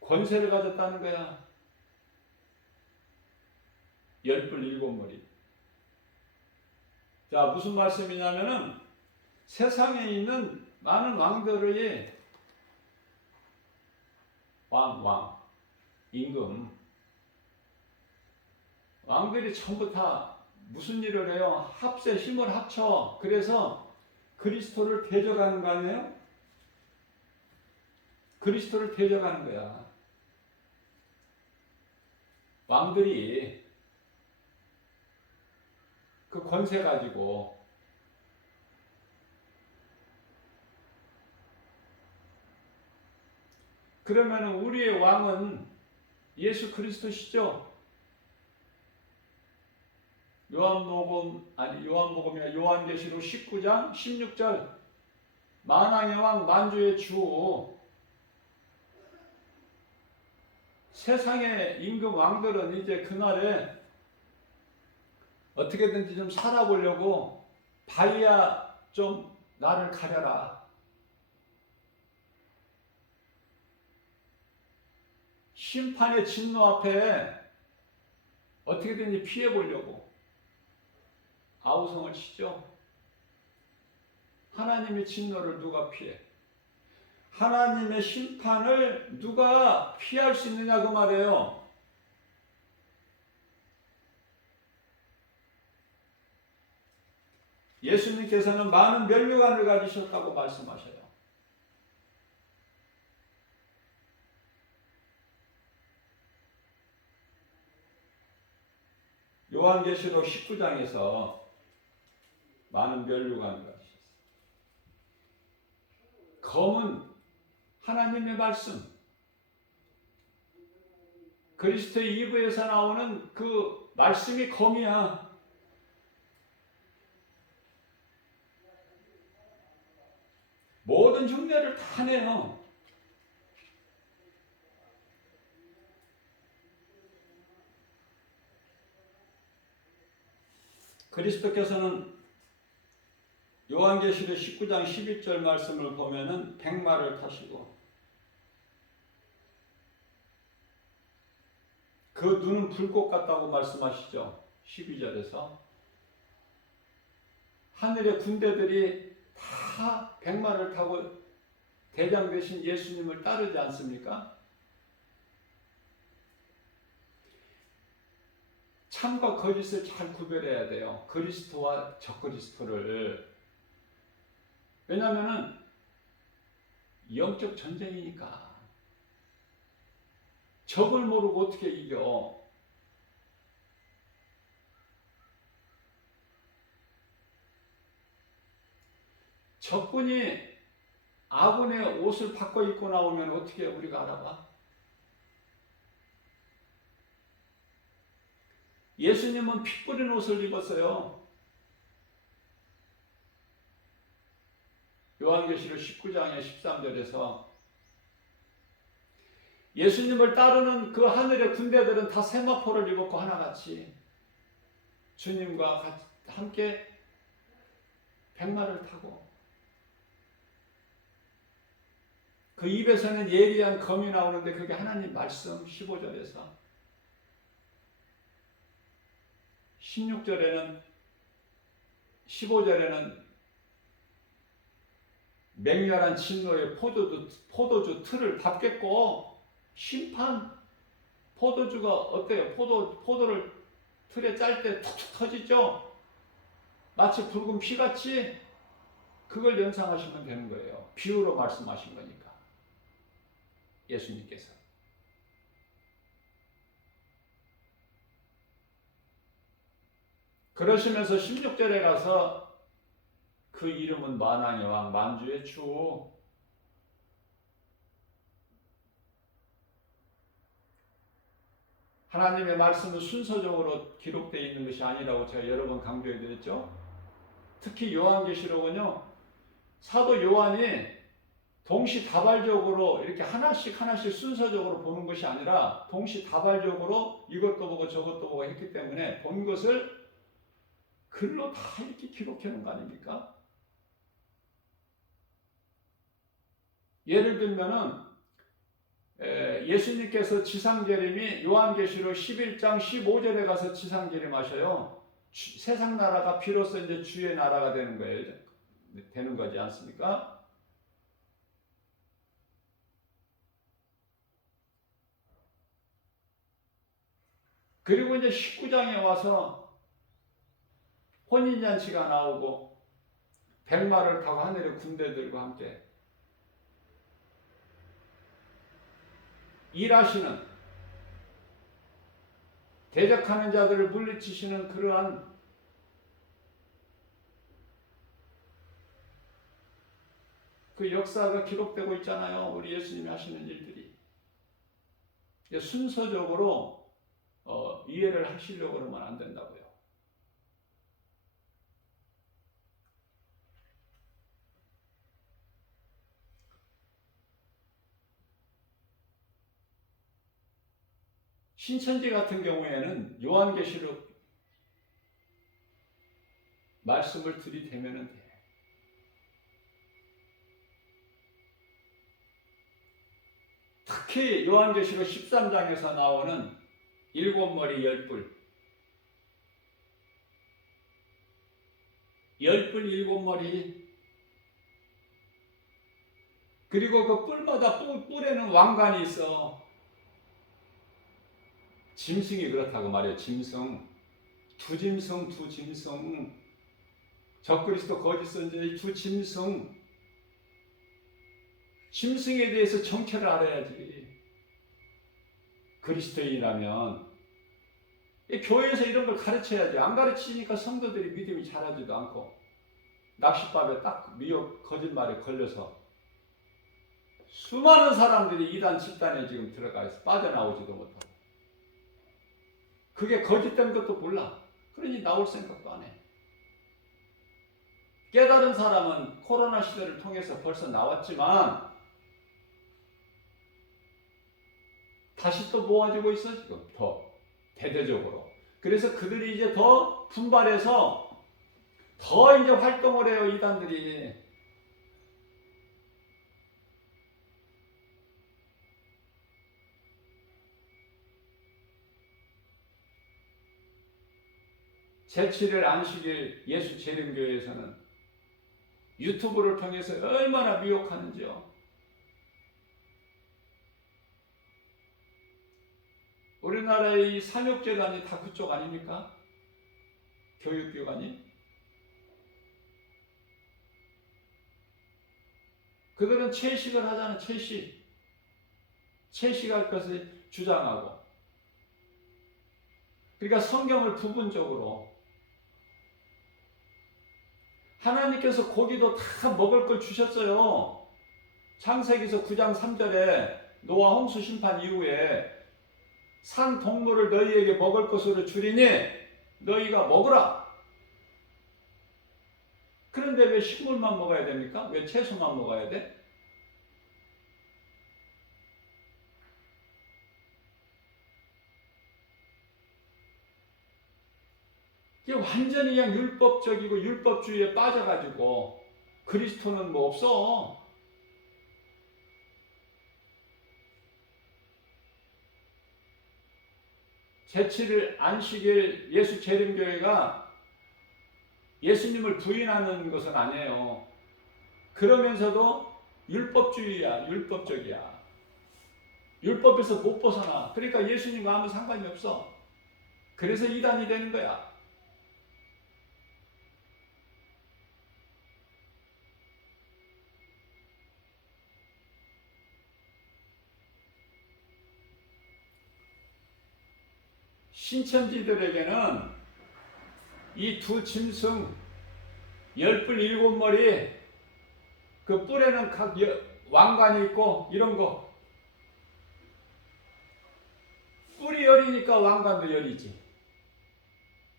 권세를 가졌다는 거야. 열불 일곱 머리. 자, 무슨 말씀이냐면은 세상에 있는 많은 왕들의 왕, 임금, 왕들이 전부 다 무슨 일을 해요? 합세 힘을 합쳐. 그래서 그리스도를 대적하는 거 아니에요? 그리스도를 대적하는 거야. 왕들이 그 권세 가지고 그러면 우리의 왕은 예수 그리스도시죠? 요한복음이나 요한계시록 19장 16절 만왕의 왕 만주의 주. 세상의 임금 왕들은 이제 그날에 어떻게든지 좀 살아보려고 바위야 좀 나를 가려라. 심판의 진노 앞에 어떻게든지 피해보려고 아우성을 치죠. 하나님의 진노를 누가 피해? 하나님의 심판을 누가 피할 수 있느냐 그 말이에요. 예수님께서는 많은 면류관을 가지셨다고 말씀하셔요. 요한계시록 19장에서 많은 면류관을 가지셨어요. 검은 하나님의 말씀, 그리스도의 입에서 나오는 그 말씀이 검이야. 모든 흉내를 다 내요. 그리스도께서는 요한계시록 19장 11절 말씀을 보면은 백마를 타시고 그 눈은 불꽃 같다고 말씀하시죠. 12절에서 하늘의 군대들이 다 백마를 타고 대장 되신 예수님을 따르지 않습니까? 참과 거짓을 잘 구별해야 돼요. 그리스도와 적그리스도를. 왜냐하면 영적 전쟁이니까. 적을 모르고 어떻게 이겨? 적군이 아군의 옷을 바꿔 입고 나오면 어떻게 우리가 알아봐? 예수님은 피 뿌린 옷을 입었어요. 요한계시록 19장의 13절에서 예수님을 따르는 그 하늘의 군대들은 다 세마포를 입었고 하나같이 주님과 함께 백마를 타고 그 입에서는 예리한 검이 나오는데 그게 하나님 말씀 15절에서 16절에는 15절에는 맹렬한 진노의 포도주 틀을 밟겠고 심판 포도주가 어때요? 포도를 틀에 짤 때 툭툭 터지죠? 마치 붉은 피같이 그걸 연상하시면 되는 거예요. 비유로 말씀하신 거니까. 예수님께서. 그러시면서 16절에 가서 그 이름은 만왕의 왕 만주의 주. 하나님의 말씀은 순서적으로 기록되어 있는 것이 아니라고 제가 여러 번 강조해 드렸죠. 특히 요한계시록은요. 사도 요한이 동시다발적으로 이렇게 하나씩 순서적으로 보는 것이 아니라 동시다발적으로 이것도 보고 저것도 보고 했기 때문에 본 것을 글로 다 이렇게 기록해 놓은 거 아닙니까? 예를 들면은 예수님께서 지상재림이 요한계시록 11장 15절에 가서 지상재림하셔요. 세상 나라가 비로소 이제 주의 나라가 되는 거예요. 되는 거지 않습니까? 그리고 이제 19장에 와서 혼인잔치가 나오고 백마를 타고 하늘의 군대들과 함께 일하시는, 대적하는 자들을 물리치시는 그러한 그 역사가 기록되고 있잖아요. 우리 예수님이 하시는 일들이. 순서적으로 이해를 하시려고 그러면 안 된다고요. 신천지 같은 경우에는 요한계시록 말씀을 들이대면 돼. 특히 요한계시록 13장에서 나오는 일곱 머리 열뿔, 일곱 머리, 그리고 그 뿔마다 뿔에는 왕관이 있어. 짐승이 그렇다고 말이에요. 짐승, 두 짐승, 적그리스도 거짓 선지자 두 짐승. 짐승에 대해서 정체를 알아야지. 그리스도인이라면 교회에서 이런 걸 가르쳐야지. 안 가르치니까 성도들이 믿음이 자라지도 않고 낚싯밥에 딱 미혹 거짓말에 걸려서 수많은 사람들이 이단 집단에 지금 들어가 있어 빠져나오지도 못하고, 그게 거짓된 것도 몰라. 그러니 나올 생각도 안 해. 깨달은 사람은 코로나 시대를 통해서 벌써 나왔지만 다시 또 모아지고 있어 지금 더 대대적으로. 그래서 그들이 이제 더 분발해서 더 이제 활동을 해요. 이단들이. 제7일 안식일 예수 재림교회에서는 유튜브를 통해서 얼마나 미혹하는지요. 우리나라의 이 삼육재단이 다 그쪽 아닙니까? 교육기관이. 그들은 채식을 하잖아. 채식할 것을 주장하고, 그러니까 성경을 부분적으로, 하나님께서 고기도 다 먹을 걸 주셨어요. 창세기서 9장 3절에 노아 홍수 심판 이후에 산 동물을 너희에게 먹을 것으로 주리니 너희가 먹으라. 그런데 왜 식물만 먹어야 됩니까? 왜 채소만 먹어야 돼? 이게 완전히 그냥 율법적이고 율법주의에 빠져가지고 그리스도는 뭐 없어. 제7일 안식일 예수 재림교회가 예수님을 부인하는 것은 아니에요. 그러면서도 율법주의야, 율법적이야. 율법에서 못 벗어나. 그러니까 예수님과 아무 상관이 없어. 그래서 이단이 되는 거야. 신천지들에게는 이 두 짐승, 열뿔 일곱 머리, 그 뿔에는 각 왕관이 있고 이런 거. 뿔이 열이니까 왕관도 열이지.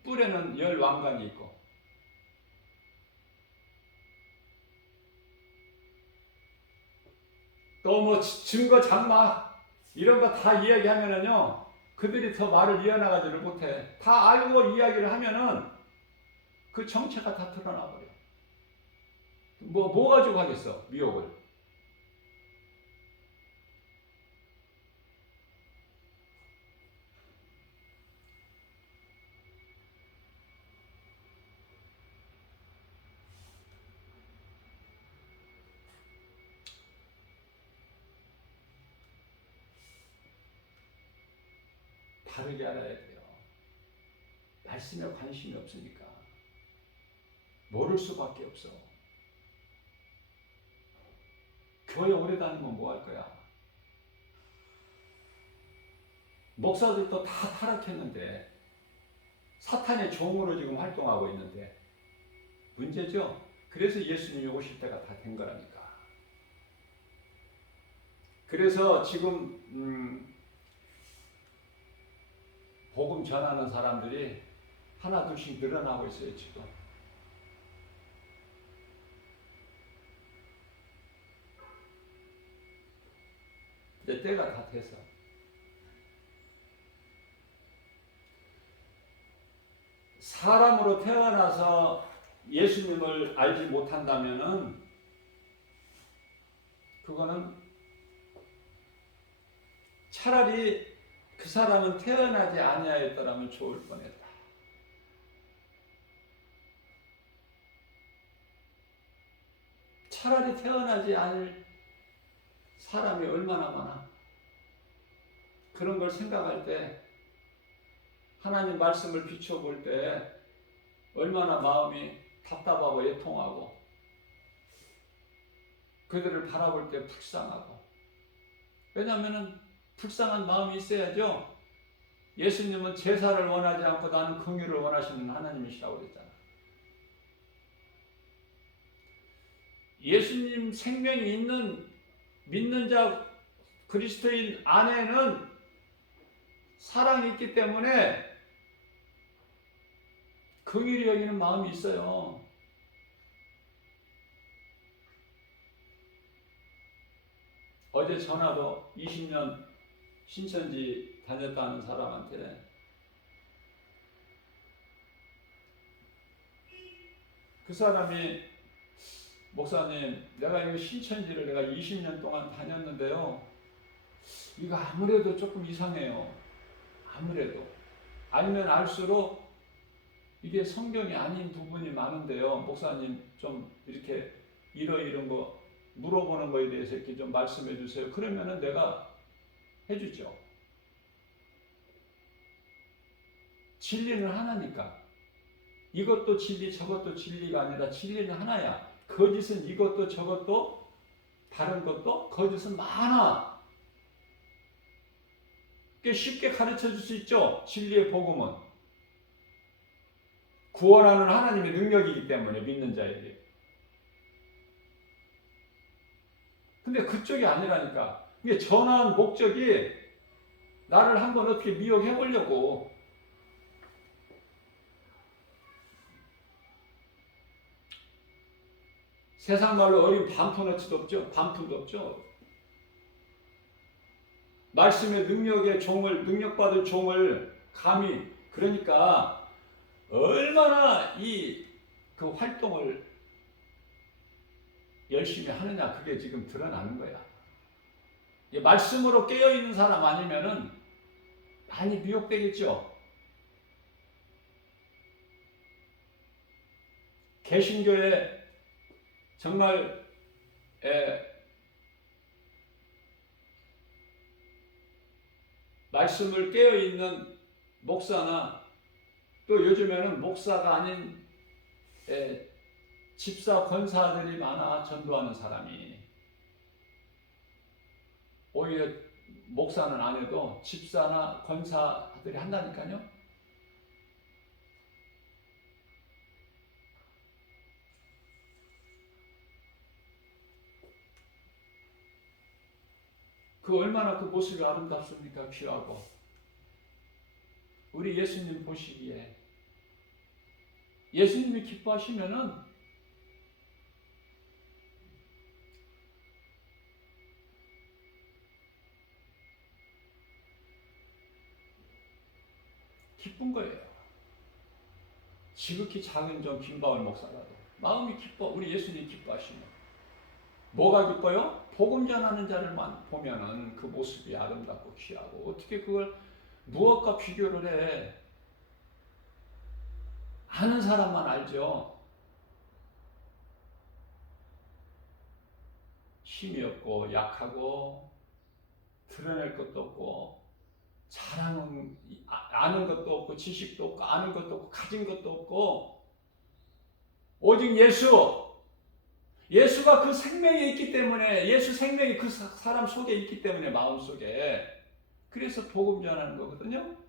뿔에는 열 왕관이 있고. 또 뭐 증거 장막 이런 거 다 이야기하면은요, 그들이 더 말을 이어나가지를 못해. 다 알고 이야기를 하면은 그 정체가 다 드러나 버려. 뭐 가지고 하겠어, 미혹을. 바르게 알아야 돼요. 말씀에 관심이 없으니까 모를 수밖에 없어. 교회 오래 다니면 뭐 할 거야? 목사들도 다 타락했는데 사탄의 종으로 지금 활동하고 있는데 문제죠. 그래서 예수님이 오실 때가 다 된 거라니까. 그래서 지금 복음 전하는 사람들이 하나 둘씩 늘어나고 있어요 지금. 이제 때가 다 돼서. 사람으로 태어나서 예수님을 알지 못한다면은 그거는 차라리 그 사람은 태어나지 아니하였더라면 좋을 뻔했다. 차라리 태어나지 않을 사람이 얼마나 많아. 그런 걸 생각할 때 하나님 말씀을 비춰볼 때 얼마나 마음이 답답하고 애통하고 그들을 바라볼 때 불쌍하고. 왜냐하면 불쌍한 마음이 있어야죠. 예수님은 제사를 원하지 않고 나는 긍휼을 원하시는 하나님이시라고 그랬잖아. 예수님 생명이 있는 믿는 자 그리스도인 안에는 사랑이 있기 때문에 긍휼히 여기는 마음이 있어요. 어제 전화로 20년 신천지 다녔다는 사람한테 그 사람이 목사님, 내가 이거 신천지를 내가 20년 동안 다녔는데요. 이거 아무래도 조금 이상해요. 아무래도. 알면 알수록 이게 성경이 아닌 부분이 많은데요. 목사님 좀 이렇게 이런 거 물어보는 거에 대해서 이렇게 좀 말씀해 주세요. 그러면은 내가 해주죠. 진리는 하나니까. 이것도 진리 저것도 진리가 아니라 진리는 하나야. 거짓은 이것도 저것도 다른 것도 거짓은 많아. 꽤 쉽게 가르쳐 줄 수 있죠. 진리의 복음은. 구원하는 하나님의 능력이기 때문에 믿는 자에게. 근데 그쪽이 아니라니까. 이게 전한 목적이 나를 한번 어떻게 미혹해 보려고. 세상 말로 어린 반푼어치도 없죠. 반푼도 없죠. 말씀의 능력받을 종을 감히, 그러니까 얼마나 그 활동을 열심히 하느냐, 그게 지금 드러나는 거야. 말씀으로 깨어있는 사람 아니면은 많이 미혹되겠죠. 개신교에 정말 말씀을 깨어있는 목사나 또 요즘에는 목사가 아닌 집사 권사들이 많아. 전도하는 사람이. 오히려 목사는 안 해도 집사나 권사들이 한다니까요. 그 얼마나 그 모습이 아름답습니까? 귀하고. 우리 예수님 보시기에 예수님이 기뻐하시면은 기쁜 거예요. 지극히 작은 종 김가을 목사라도 마음이 기뻐. 우리 예수님 기뻐하시면 뭐가 기뻐요? 복음 전하는 자를만 보면은 그 모습이 아름답고 귀하고 어떻게 그걸 무엇과 비교를 해? 아는 사람만 알죠. 힘이 없고 약하고 드러낼 것도 없고 자랑은 아는 것도 없고 지식도 없고 아는 것도 없고 가진 것도 없고 오직 예수가 그 생명에 있기 때문에 예수 생명이 그 사람 속에 있기 때문에 마음속에 그래서 복음 전하는 거거든요.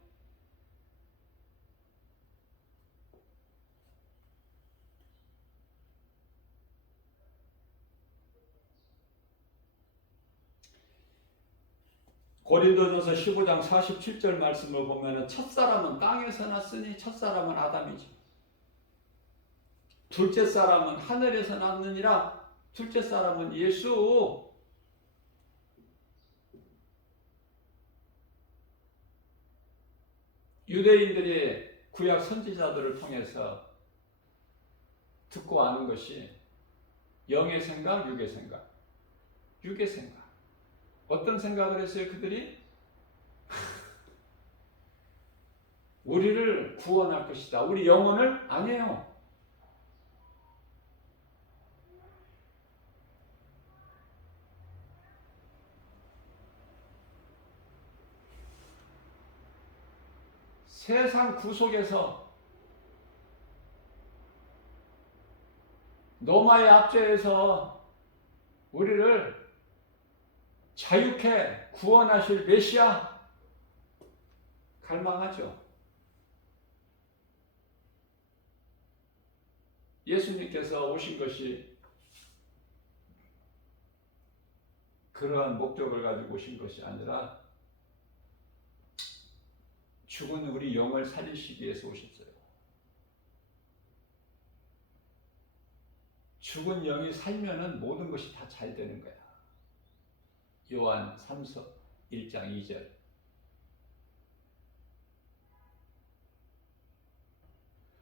고린도전서 15장 47절 말씀을 보면은 첫사람은 땅에서 났으니 첫사람은 아담이지. 둘째 사람은 하늘에서 났느니라. 둘째 사람은 예수. 유대인들이 구약 선지자들을 통해서 듣고 아는 것이 영의 생각, 육의 생각. 육의 생각. 어떤 생각을 했어요, 그들이? 우리를 구원할 것이다. 우리 영혼을? 아니에요. 세상 구속에서 노마의 압제에서 우리를 자유케 구원하실 메시아 갈망하죠. 예수님께서 오신 것이 그러한 목적을 가지고 오신 것이 아니라 죽은 우리 영을 살리시기 위해서 오셨어요. 죽은 영이 살면은 모든 것이 다 잘 되는 거야. 요한 3서 1장 2절.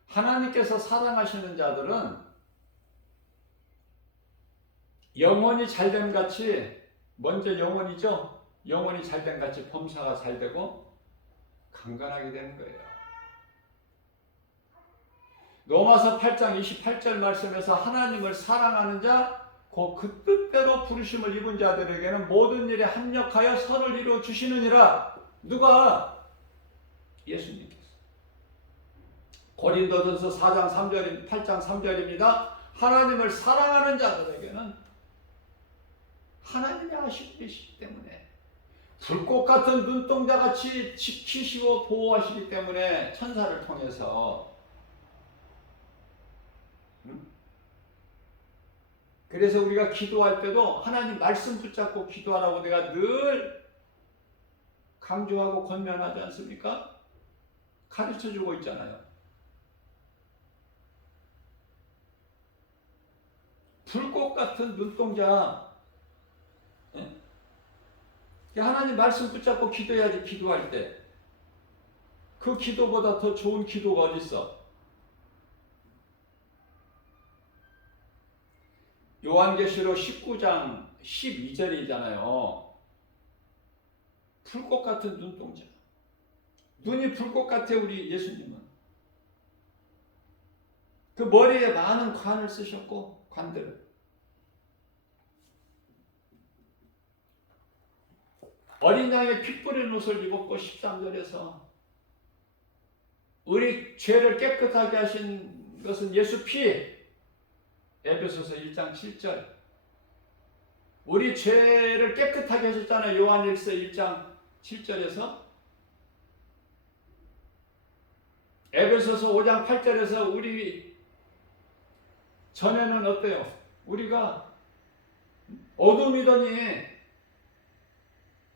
하나님께서 사랑하시는 자들은 영혼이 잘됨 같이 먼저 영혼이죠. 영혼이 잘됨 같이 범사가 잘 되고 강건하게 되는 거예요. 로마서 8장 28절 말씀에서 하나님을 사랑하는 자 곧 그 뜻대로 부르심을 입은 자들에게는 모든 일에 합력하여 선을 이루어 주시느니라. 누가? 예수님께서. 고린도전서 4장 3절, 8장 3절입니다. 하나님을 사랑하는 자들에게는 하나님이 아시고 계시기 때문에 불꽃 같은 눈동자같이 지키시고 보호하시기 때문에 천사를 통해서 그래서 우리가 기도할 때도 하나님 말씀 붙잡고 기도하라고 내가 늘 강조하고 권면하지 않습니까? 가르쳐주고 있잖아요. 불꽃 같은 눈동자. 하나님 말씀 붙잡고 기도해야지. 기도할 때 그 기도보다 더 좋은 기도가 어디 있어? 요한계시록 19장 12절이잖아요. 불꽃 같은 눈동자. 눈이 불꽃 같아. 우리 예수님은 그 머리에 많은 관을 쓰셨고 관들을 어린 양의 피 뿌린 옷을 입었고 13절에서 우리 죄를 깨끗하게 하신 것은 예수 피. 에베소서 1장 7절. 우리 죄를 깨끗하게 하셨잖아요. 요한일서 1장 7절에서. 에베소서 5장 8절에서 우리 전에는 어때요? 우리가 어둠이더니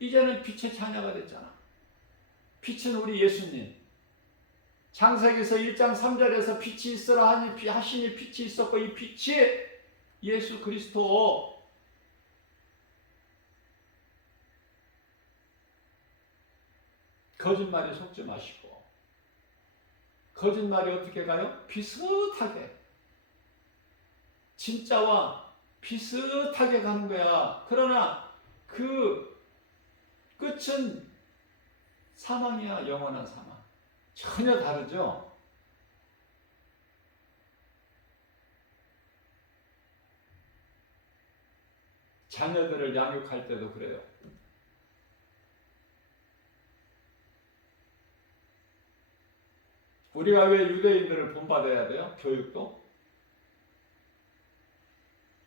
이제는 빛의 자녀가 됐잖아. 빛은 우리 예수님. 창세기서 1장 3절에서 빛이 있으라 하시니 빛이 있었고 이 빛이 예수 그리스도. 거짓말에 속지 마시고 거짓말이 어떻게 가요? 비슷하게. 진짜와 비슷하게 가는 거야. 그러나 그 끝은 사망이야, 영원한 사망. 전혀 다르죠? 자녀들을 양육할 때도 그래요. 우리가 왜 유대인들을 본받아야 돼요? 교육도?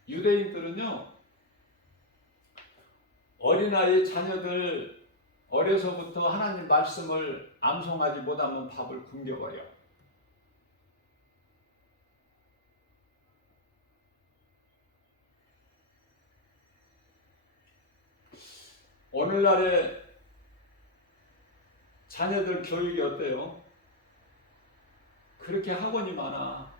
유대인들은요, 어린아이 자녀들 어려서부터 하나님 말씀을 암송하지 못하면 밥을 굶겨버려. 오늘날의 자녀들 교육이 어때요? 그렇게 학원이 많아.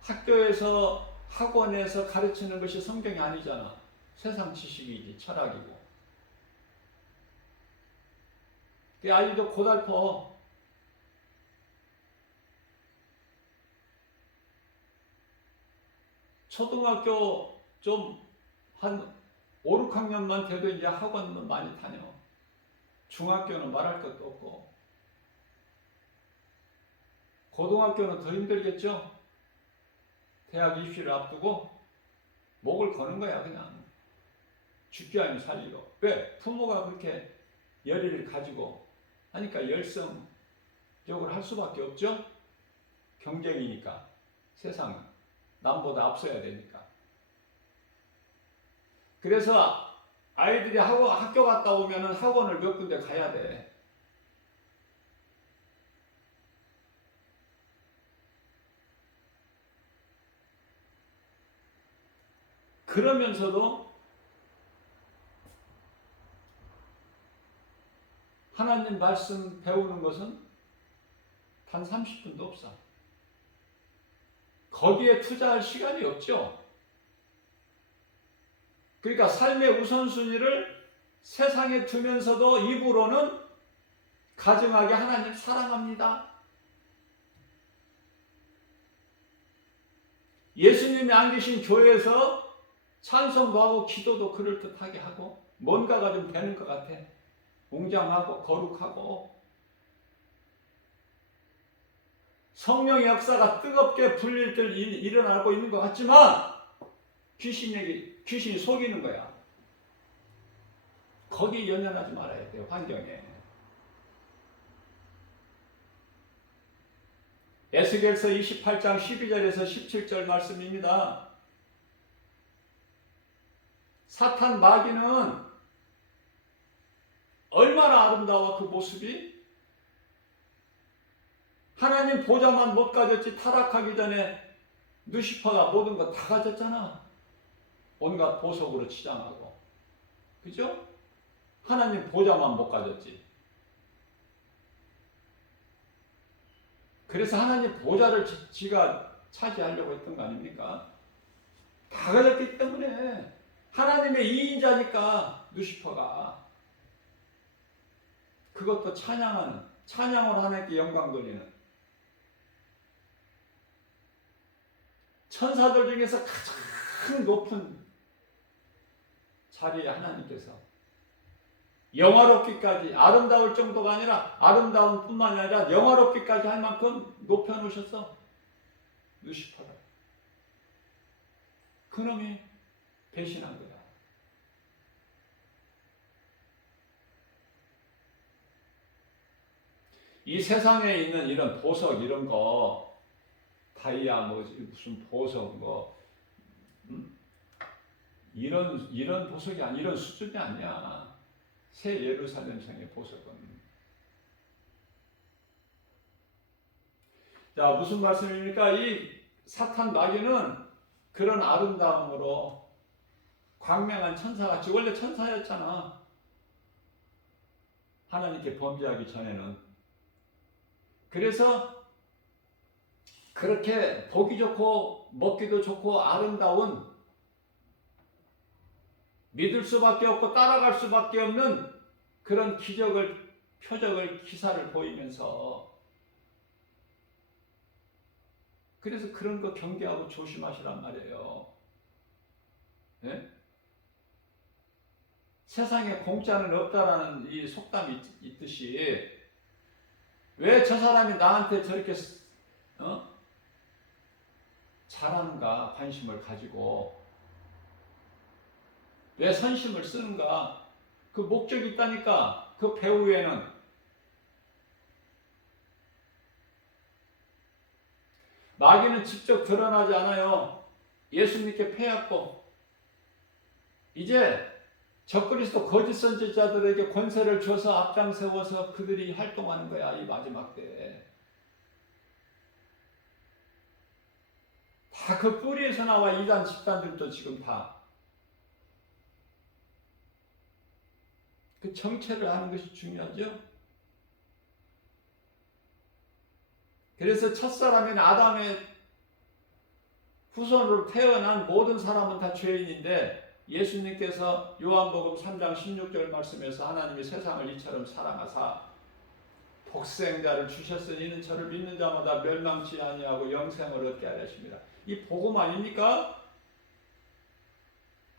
학교에서, 학원에서 가르치는 것이 성경이 아니잖아. 세상 지식이지, 철학이고. 그 아이도 고달퍼. 초등학교 좀 한 5, 6학년만 돼도 이제 학원은 많이 다녀. 중학교는 말할 것도 없고. 고등학교는 더 힘들겠죠? 대학 입시를 앞두고 목을 거는 거야, 그냥. 죽기 아니면 살리고. 왜? 부모가 그렇게 열의를 가지고 하니까 열성적으로 할 수밖에 없죠? 경쟁이니까. 세상은. 남보다 앞서야 되니까. 그래서 아이들이 학교 갔다 오면은 학원을 몇 군데 가야 돼. 그러면서도 하나님 말씀 배우는 것은 단 30분도 없어. 거기에 투자할 시간이 없죠. 그러니까 삶의 우선순위를 세상에 두면서도 입으로는 가증하게 하나님 사랑합니다. 예수님이 안 계신 교회에서 찬송도 하고 기도도 그럴듯하게 하고 뭔가가 좀 되는 것 같아. 웅장하고 거룩하고 성령의 역사가 뜨겁게 불릴 듯 일어나고 있는 것 같지만 귀신이 속이는 거야. 거기에 연연하지 말아야 돼요. 환경에. 에스겔서 28장 12절에서 17절 말씀입니다. 사탄 마귀는 얼마나 아름다워 그 모습이. 하나님 보좌만 못 가졌지 타락하기 전에 누시퍼가 모든 거 다 가졌잖아. 온갖 보석으로 치장하고. 그죠? 하나님 보좌만 못 가졌지. 그래서 하나님 보좌를 지가 차지하려고 했던 거 아닙니까? 다 가졌기 때문에 하나님의 2인자니까 누시퍼가. 그것도 찬양으로 하나님께 영광 돌리는. 천사들 중에서 가장 높은 자리에 하나님께서 영화롭기까지, 아름다울 정도가 아니라 아름다운 뿐만이 아니라 영화롭기까지 할 만큼 높여놓으셨어. 루시퍼를. 그놈이 배신한 거야. 이 세상에 있는 이런 보석 이런 거, 다이아 무슨 보석 이런 보석이 이런 수준이 아니야. 새 예루살렘 성의 보석은. 자, 무슨 말씀입니까? 이 사탄 마귀는 그런 아름다움으로 광명한 천사같이, 원래 천사였잖아. 하나님께 범죄하기 전에는. 그래서 그렇게 보기 좋고 먹기도 좋고 아름다운, 믿을 수밖에 없고 따라갈 수밖에 없는 그런 기적을 표적을 기사를 보이면서 그래서 그런 거 경계하고 조심하시란 말이에요. 예? 세상에 공짜는 없다라는 이 속담이 있듯이 왜 저 사람이 나한테 저렇게 잘하는가 관심을 가지고 왜 선심을 쓰는가 그 목적이 있다니까. 그 배후에는 마귀는 직접 드러나지 않아요. 예수님께 패했고 이제 적그리스도 거짓 선지자들에게 권세를 줘서 앞장세워서 그들이 활동하는 거야. 이 마지막 때에 다 그 뿌리에서 나와. 이단 집단들도 지금 다 그 정체를 아는 것이 중요하죠. 그래서 첫사람인 아담의 후손으로 태어난 모든 사람은 다 죄인인데 예수님께서 요한복음 3장 16절 말씀에서 하나님이 세상을 이처럼 사랑하사 독생자를 주셨으니 이는 저를 믿는 자마다 멸망치 아니하고 영생을 얻게 하려 하십니다. 이 복음 아닙니까?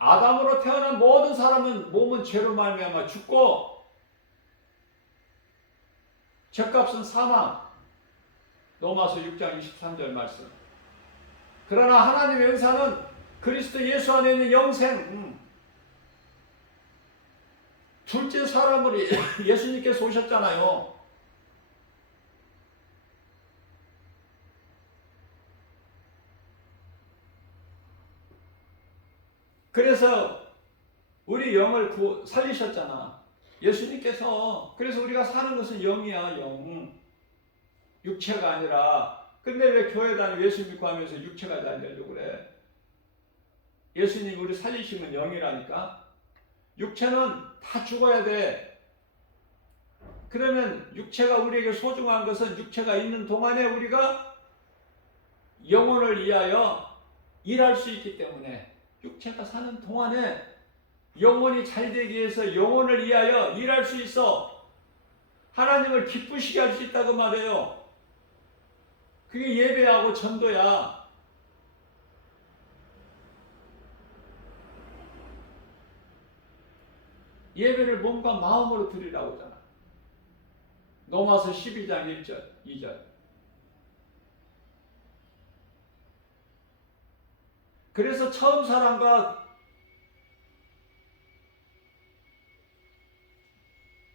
아담으로 태어난 모든 사람은 몸은 죄로 말미암아 죽고 죗값은 사망. 로마서 6장 23절 말씀. 그러나 하나님의 은사는 그리스도 예수 안에 있는 영생. 둘째 사람으로 예수님께서 오셨잖아요. 그래서 우리 영을 살리셨잖아. 예수님께서. 그래서 우리가 사는 것은 영이야. 영. 육체가 아니라. 근데 왜 교회 다니고 예수 믿고 하면서 육체가 다니려고 그래? 예수님이 우리 살리시면 영이라니까. 육체는 다 죽어야 돼. 그러면 육체가 우리에게 소중한 것은 육체가 있는 동안에 우리가 영혼을 위하여 일할 수 있기 때문에 육체가 사는 동안에 영혼이 잘 되기 위해서 영혼을 위하여 일할 수 있어. 하나님을 기쁘시게 할 수 있다고 말해요. 그게 예배하고 전도야. 예배를 몸과 마음으로 드리라고 하잖아. 로마서 12장 1절, 2절. 그래서 처음 사람과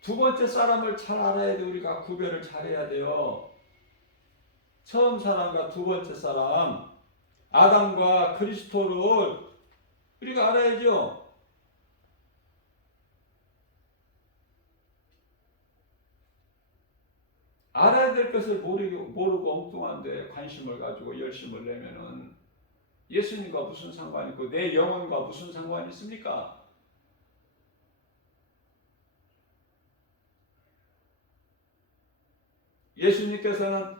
두 번째 사람을 잘 알아야 돼. 우리가 구별을 잘해야 돼요. 처음 사람과 두 번째 사람, 아담과 그리스도를 우리가 알아야죠. 알아야 될 것을 모르고 엉뚱한데 관심을 가지고 열심을 내면은 예수님과 무슨 상관이 있고 내 영혼과 무슨 상관이 있습니까? 예수님께서는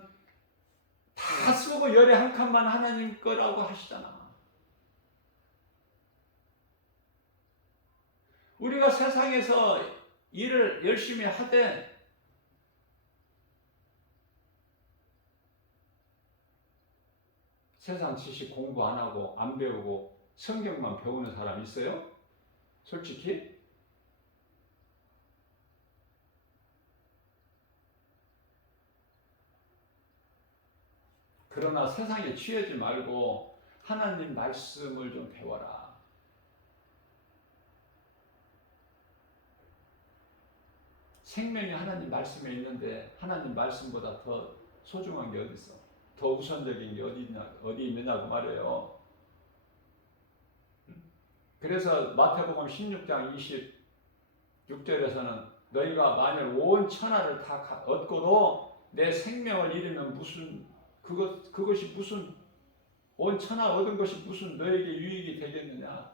다 쓰고 열에 한 칸만 하나님 거라고 하시잖아. 우리가 세상에서 일을 열심히 하되 세상 지식 공부 안 하고 안 배우고 성경만 배우는 사람 있어요? 솔직히? 그러나 세상에 취하지 말고 하나님 말씀을 좀 배워라. 생명이 하나님 말씀에 있는데 하나님 말씀보다 더 소중한 게 어디 있어? 더 우선적인 게 어디 있느냐고 말해요. 그래서 마태복음 16장 26절에서는 너희가 만일 온 천하를 다 얻고도 내 생명을 잃으면 그것이 무슨 온 천하 얻은 것이 무슨 너에게 유익이 되겠느냐?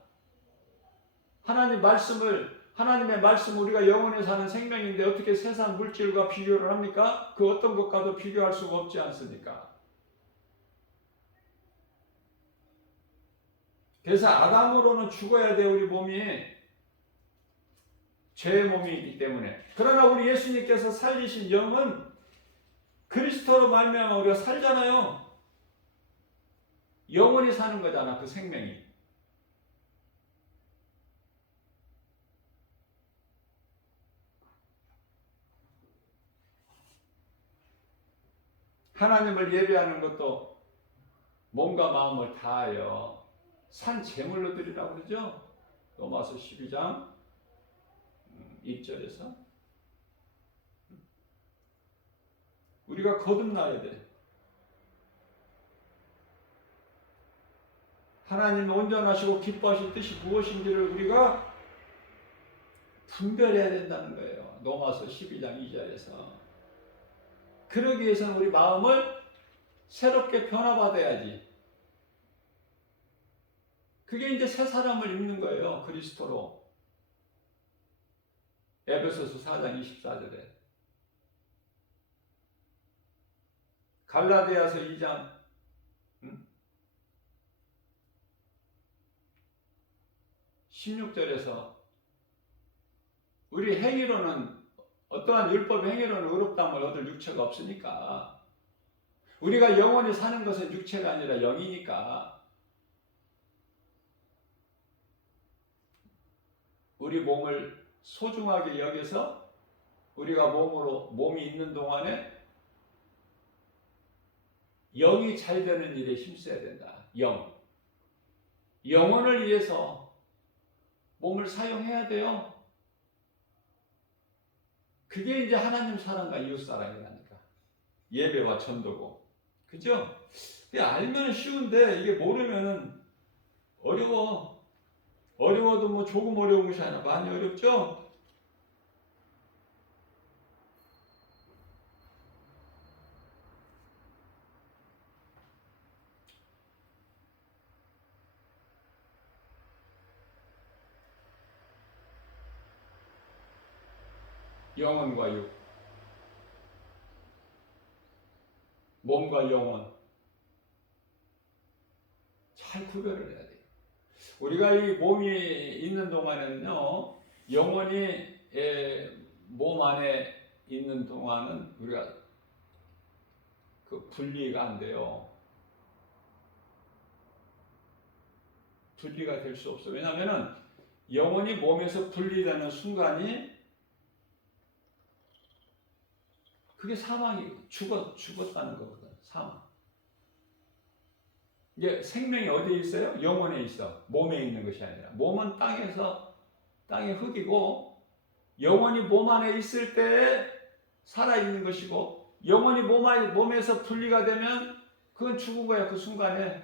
하나님의 말씀 우리가 영원히 사는 생명인데 어떻게 세상 물질과 비교를 합니까? 그 어떤 것과도 비교할 수가 없지 않습니까? 그래서 아담으로는 죽어야 돼. 우리 몸이 죄의 몸이기 때문에. 그러나 우리 예수님께서 살리신 영은 그리스도로 말미암아 우리가 살잖아요. 영원히 사는 거잖아, 그 생명이. 하나님을 예배하는 것도 몸과 마음을 다하여 산 제물로 드리라고 그러죠. 로마서 12장 1절에서 우리가 거듭나야 돼. 하나님의 온전하시고 기뻐하실 뜻이 무엇인지를 우리가 분별해야 된다는 거예요. 로마서 12장 2절에서. 그러기 위해서는 우리 마음을 새롭게 변화받아야지. 그게 이제 새 사람을 입는 거예요. 그리스도로. 에베소서 4장 24절에. 갈라디아서 2장 16절에서 우리 행위로는 어떠한 율법의 행위로는 의롭다함을 얻을 육체가 없으니까 우리가 영원히 사는 것은 육체가 아니라 영이니까 우리 몸을 소중하게 여겨서 우리가 몸이 있는 동안에 영이 잘 되는 일에 힘써야 된다. 영혼을 위해서 몸을 사용해야 돼요. 그게 이제 하나님 사랑과 이웃 사랑이라니까. 예배와 전도고. 그죠? 알면 쉬운데 이게 모르면은 어려워. 어려워도 뭐 조금 어려운 것이 아니라 많이 어렵죠? 영혼과 육, 몸과 영혼 잘 구별을 해야 돼요. 우리가 이 몸이 있는 동안에는요, 영혼이 몸 안에 있는 동안은 우리가 그 분리가 안 돼요. 분리가 될 수 없어요. 왜냐하면은 영혼이 몸에서 분리되는 순간이 그게 사망이 죽었다는 거거든. 사망. 이게 생명이 어디에 있어요? 영혼에 있어. 몸에 있는 것이 아니라. 몸은 땅의 흙이고 영혼이 몸 안에 있을 때 살아있는 것이고 영혼이 몸에서 분리가 되면 그건 죽은 거야. 그 순간에.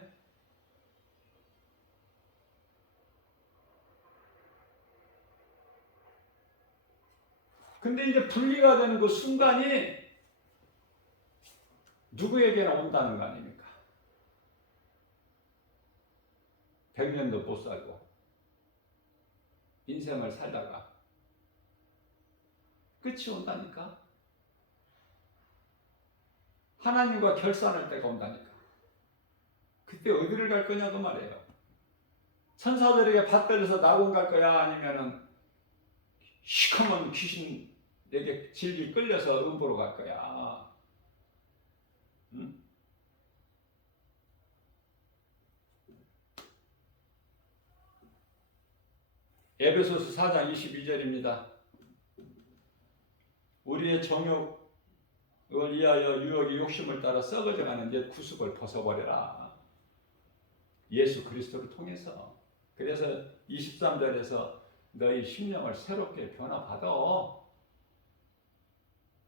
근데 이제 분리가 되는 그 순간이 누구에게나 온다는 거 아닙니까? 100년도 못 살고 인생을 살다가 끝이 온다니까. 하나님과 결산할 때가 온다니까. 그때 어디를 갈 거냐고 말이에요. 천사들에게 받들려서 낙원 갈 거야? 아니면은 시커먼 귀신에게 질질 끌려서 음보로 갈 거야? 응? 에베소서 4장 22절입니다. 우리의 정욕을 위하여 유혹의 욕심을 따라 썩어져가는 옛 구습을 벗어버려라. 예수 그리스도를 통해서. 그래서 23절에서 너희 심령을 새롭게 변화받아.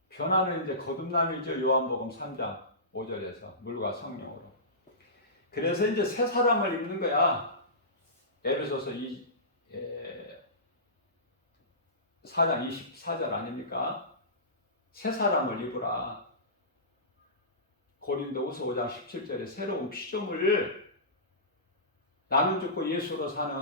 변화는 이제 거듭남이죠. 요한복음 3장 5절에서 물과 성령으로. 그래서 이제 새 사람을 입는 거야. 에베소서 4장 24절 아닙니까? 새 사람을 입으라. 고린도후서 5장 17절에 새로운 피조물, 나는 죽고 예수로 사는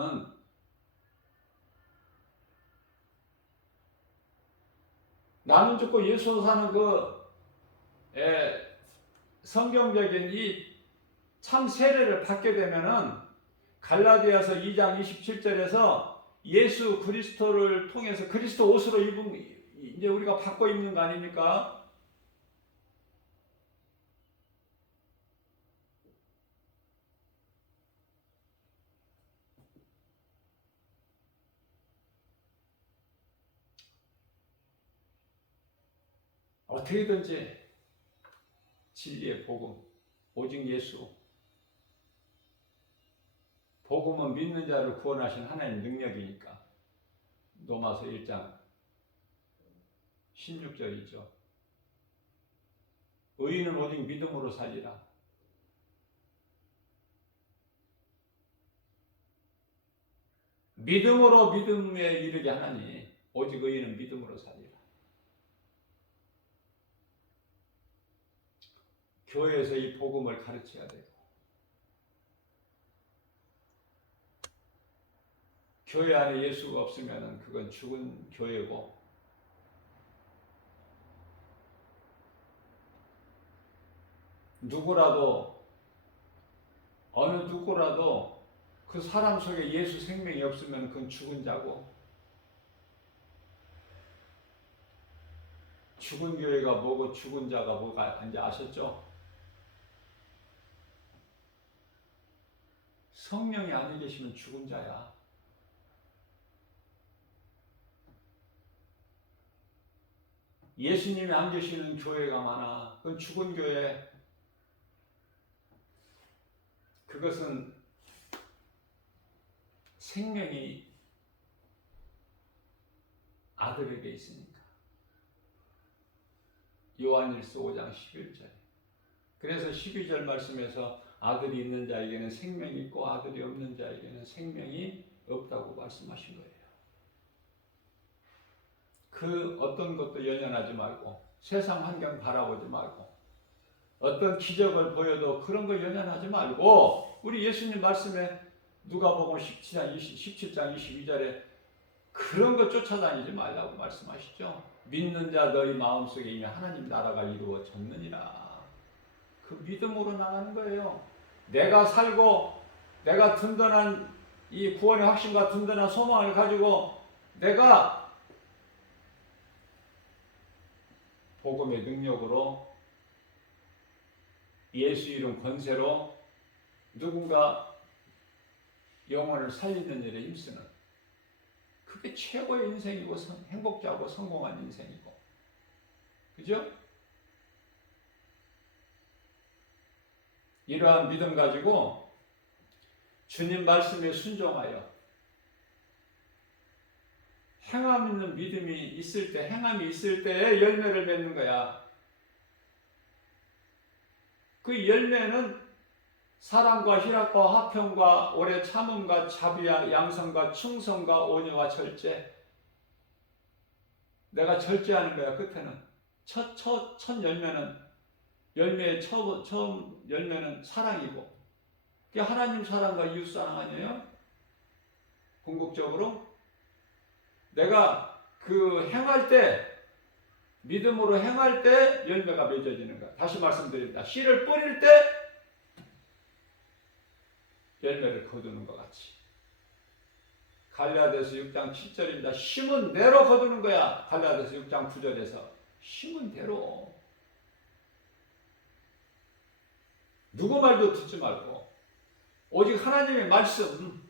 그 성경적인 이 참 세례를 받게 되면은 갈라디아서 2장 27절에서 예수 그리스도를 통해서 그리스도 옷으로 입은 이제 우리가 바꿔 입는 거 아닙니까? 어떻게든지 진리의 복음, 오직 예수, 복음은 믿는 자를 구원하신 하나님 능력이니까. 로마서 1장 16절이죠. 의인은 오직 믿음으로 살리라. 믿음으로 믿음에 이르게 하나니 오직 의인은 믿음으로 살리라. 교회에서 이 복음을 가르쳐야 되고, 교회 안에 예수가 없으면 그건 죽은 교회고, 누구라도 어느 누구라도 그 사람 속에 예수 생명이 없으면 그건 죽은 자고, 죽은 교회가 뭐고 죽은 자가 뭐가 이제 아셨죠? 성령이 안 계시면 죽은 자야. 예수님이 안 계시는 교회가 많아. 그건 죽은 교회. 그것은 생명이 아들에게 있으니까. 요한일서 5장 11절. 그래서 12절 말씀에서 아들이 있는 자에게는 생명이 있고 아들이 없는 자에게는 생명이 없다고 말씀하신 거예요. 그 어떤 것도 연연하지 말고, 세상 환경 바라보지 말고, 어떤 기적을 보여도 그런 거 연연하지 말고, 우리 예수님 말씀에 누가복음 17장 22절에 그런 거 쫓아다니지 말라고 말씀하시죠. 믿는 자 너희 마음속에 이미 하나님 나라가 이루어졌느니라. 그 믿음으로 나가는 거예요. 내가 살고 내가 든든한 이 구원의 확신과 든든한 소망을 가지고 내가 복음의 능력으로 예수 이름 권세로 누군가 영혼을 살리는 일에 힘쓰는, 그게 최고의 인생이고 행복자고 성공한 인생이고, 그죠? 이러한 믿음 가지고 주님 말씀에 순종하여 행함 있는 믿음이 있을 때, 행함이 있을 때에 열매를 맺는 거야. 그 열매는 사랑과 희락과 화평과 오래 참음과 자비와 양성과 충성과 온유와 절제. 내가 절제하는 거야. 끝에는 첫 열매는, 열매의 처음 열매는 사랑이고, 그게 하나님 사랑과 이웃 사랑 아니에요? 궁극적으로 내가 그 행할 때, 믿음으로 행할 때 열매가 맺어지는 거야. 다시 말씀드립니다. 씨를 뿌릴 때 열매를 거두는 것 같이. 갈라디아서 6장 7절입니다. 심은 대로 거두는 거야. 갈라디아서 6장 9절에서 심은 대로. 누구 말도 듣지 말고 오직 하나님의 말씀,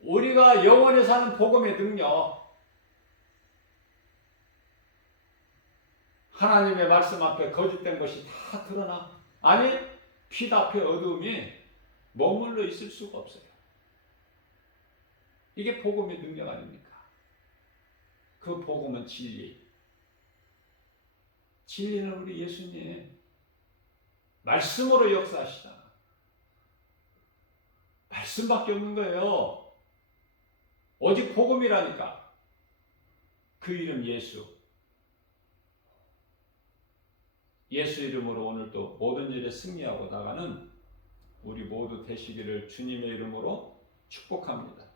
우리가 영원히 사는 복음의 능력, 하나님의 말씀 앞에 거짓된 것이 다 드러나. 아니, 빛 앞에 어둠이 머물러 있을 수가 없어요. 이게 복음의 능력 아닙니까? 그 복음은 진리. 진리는 우리 예수님 말씀으로 역사하시잖아. 말씀밖에 없는 거예요. 오직 복음이라니까. 그 이름 예수. 예수 이름으로 오늘도 모든 일에 승리하고 나가는 우리 모두 되시기를 주님의 이름으로 축복합니다.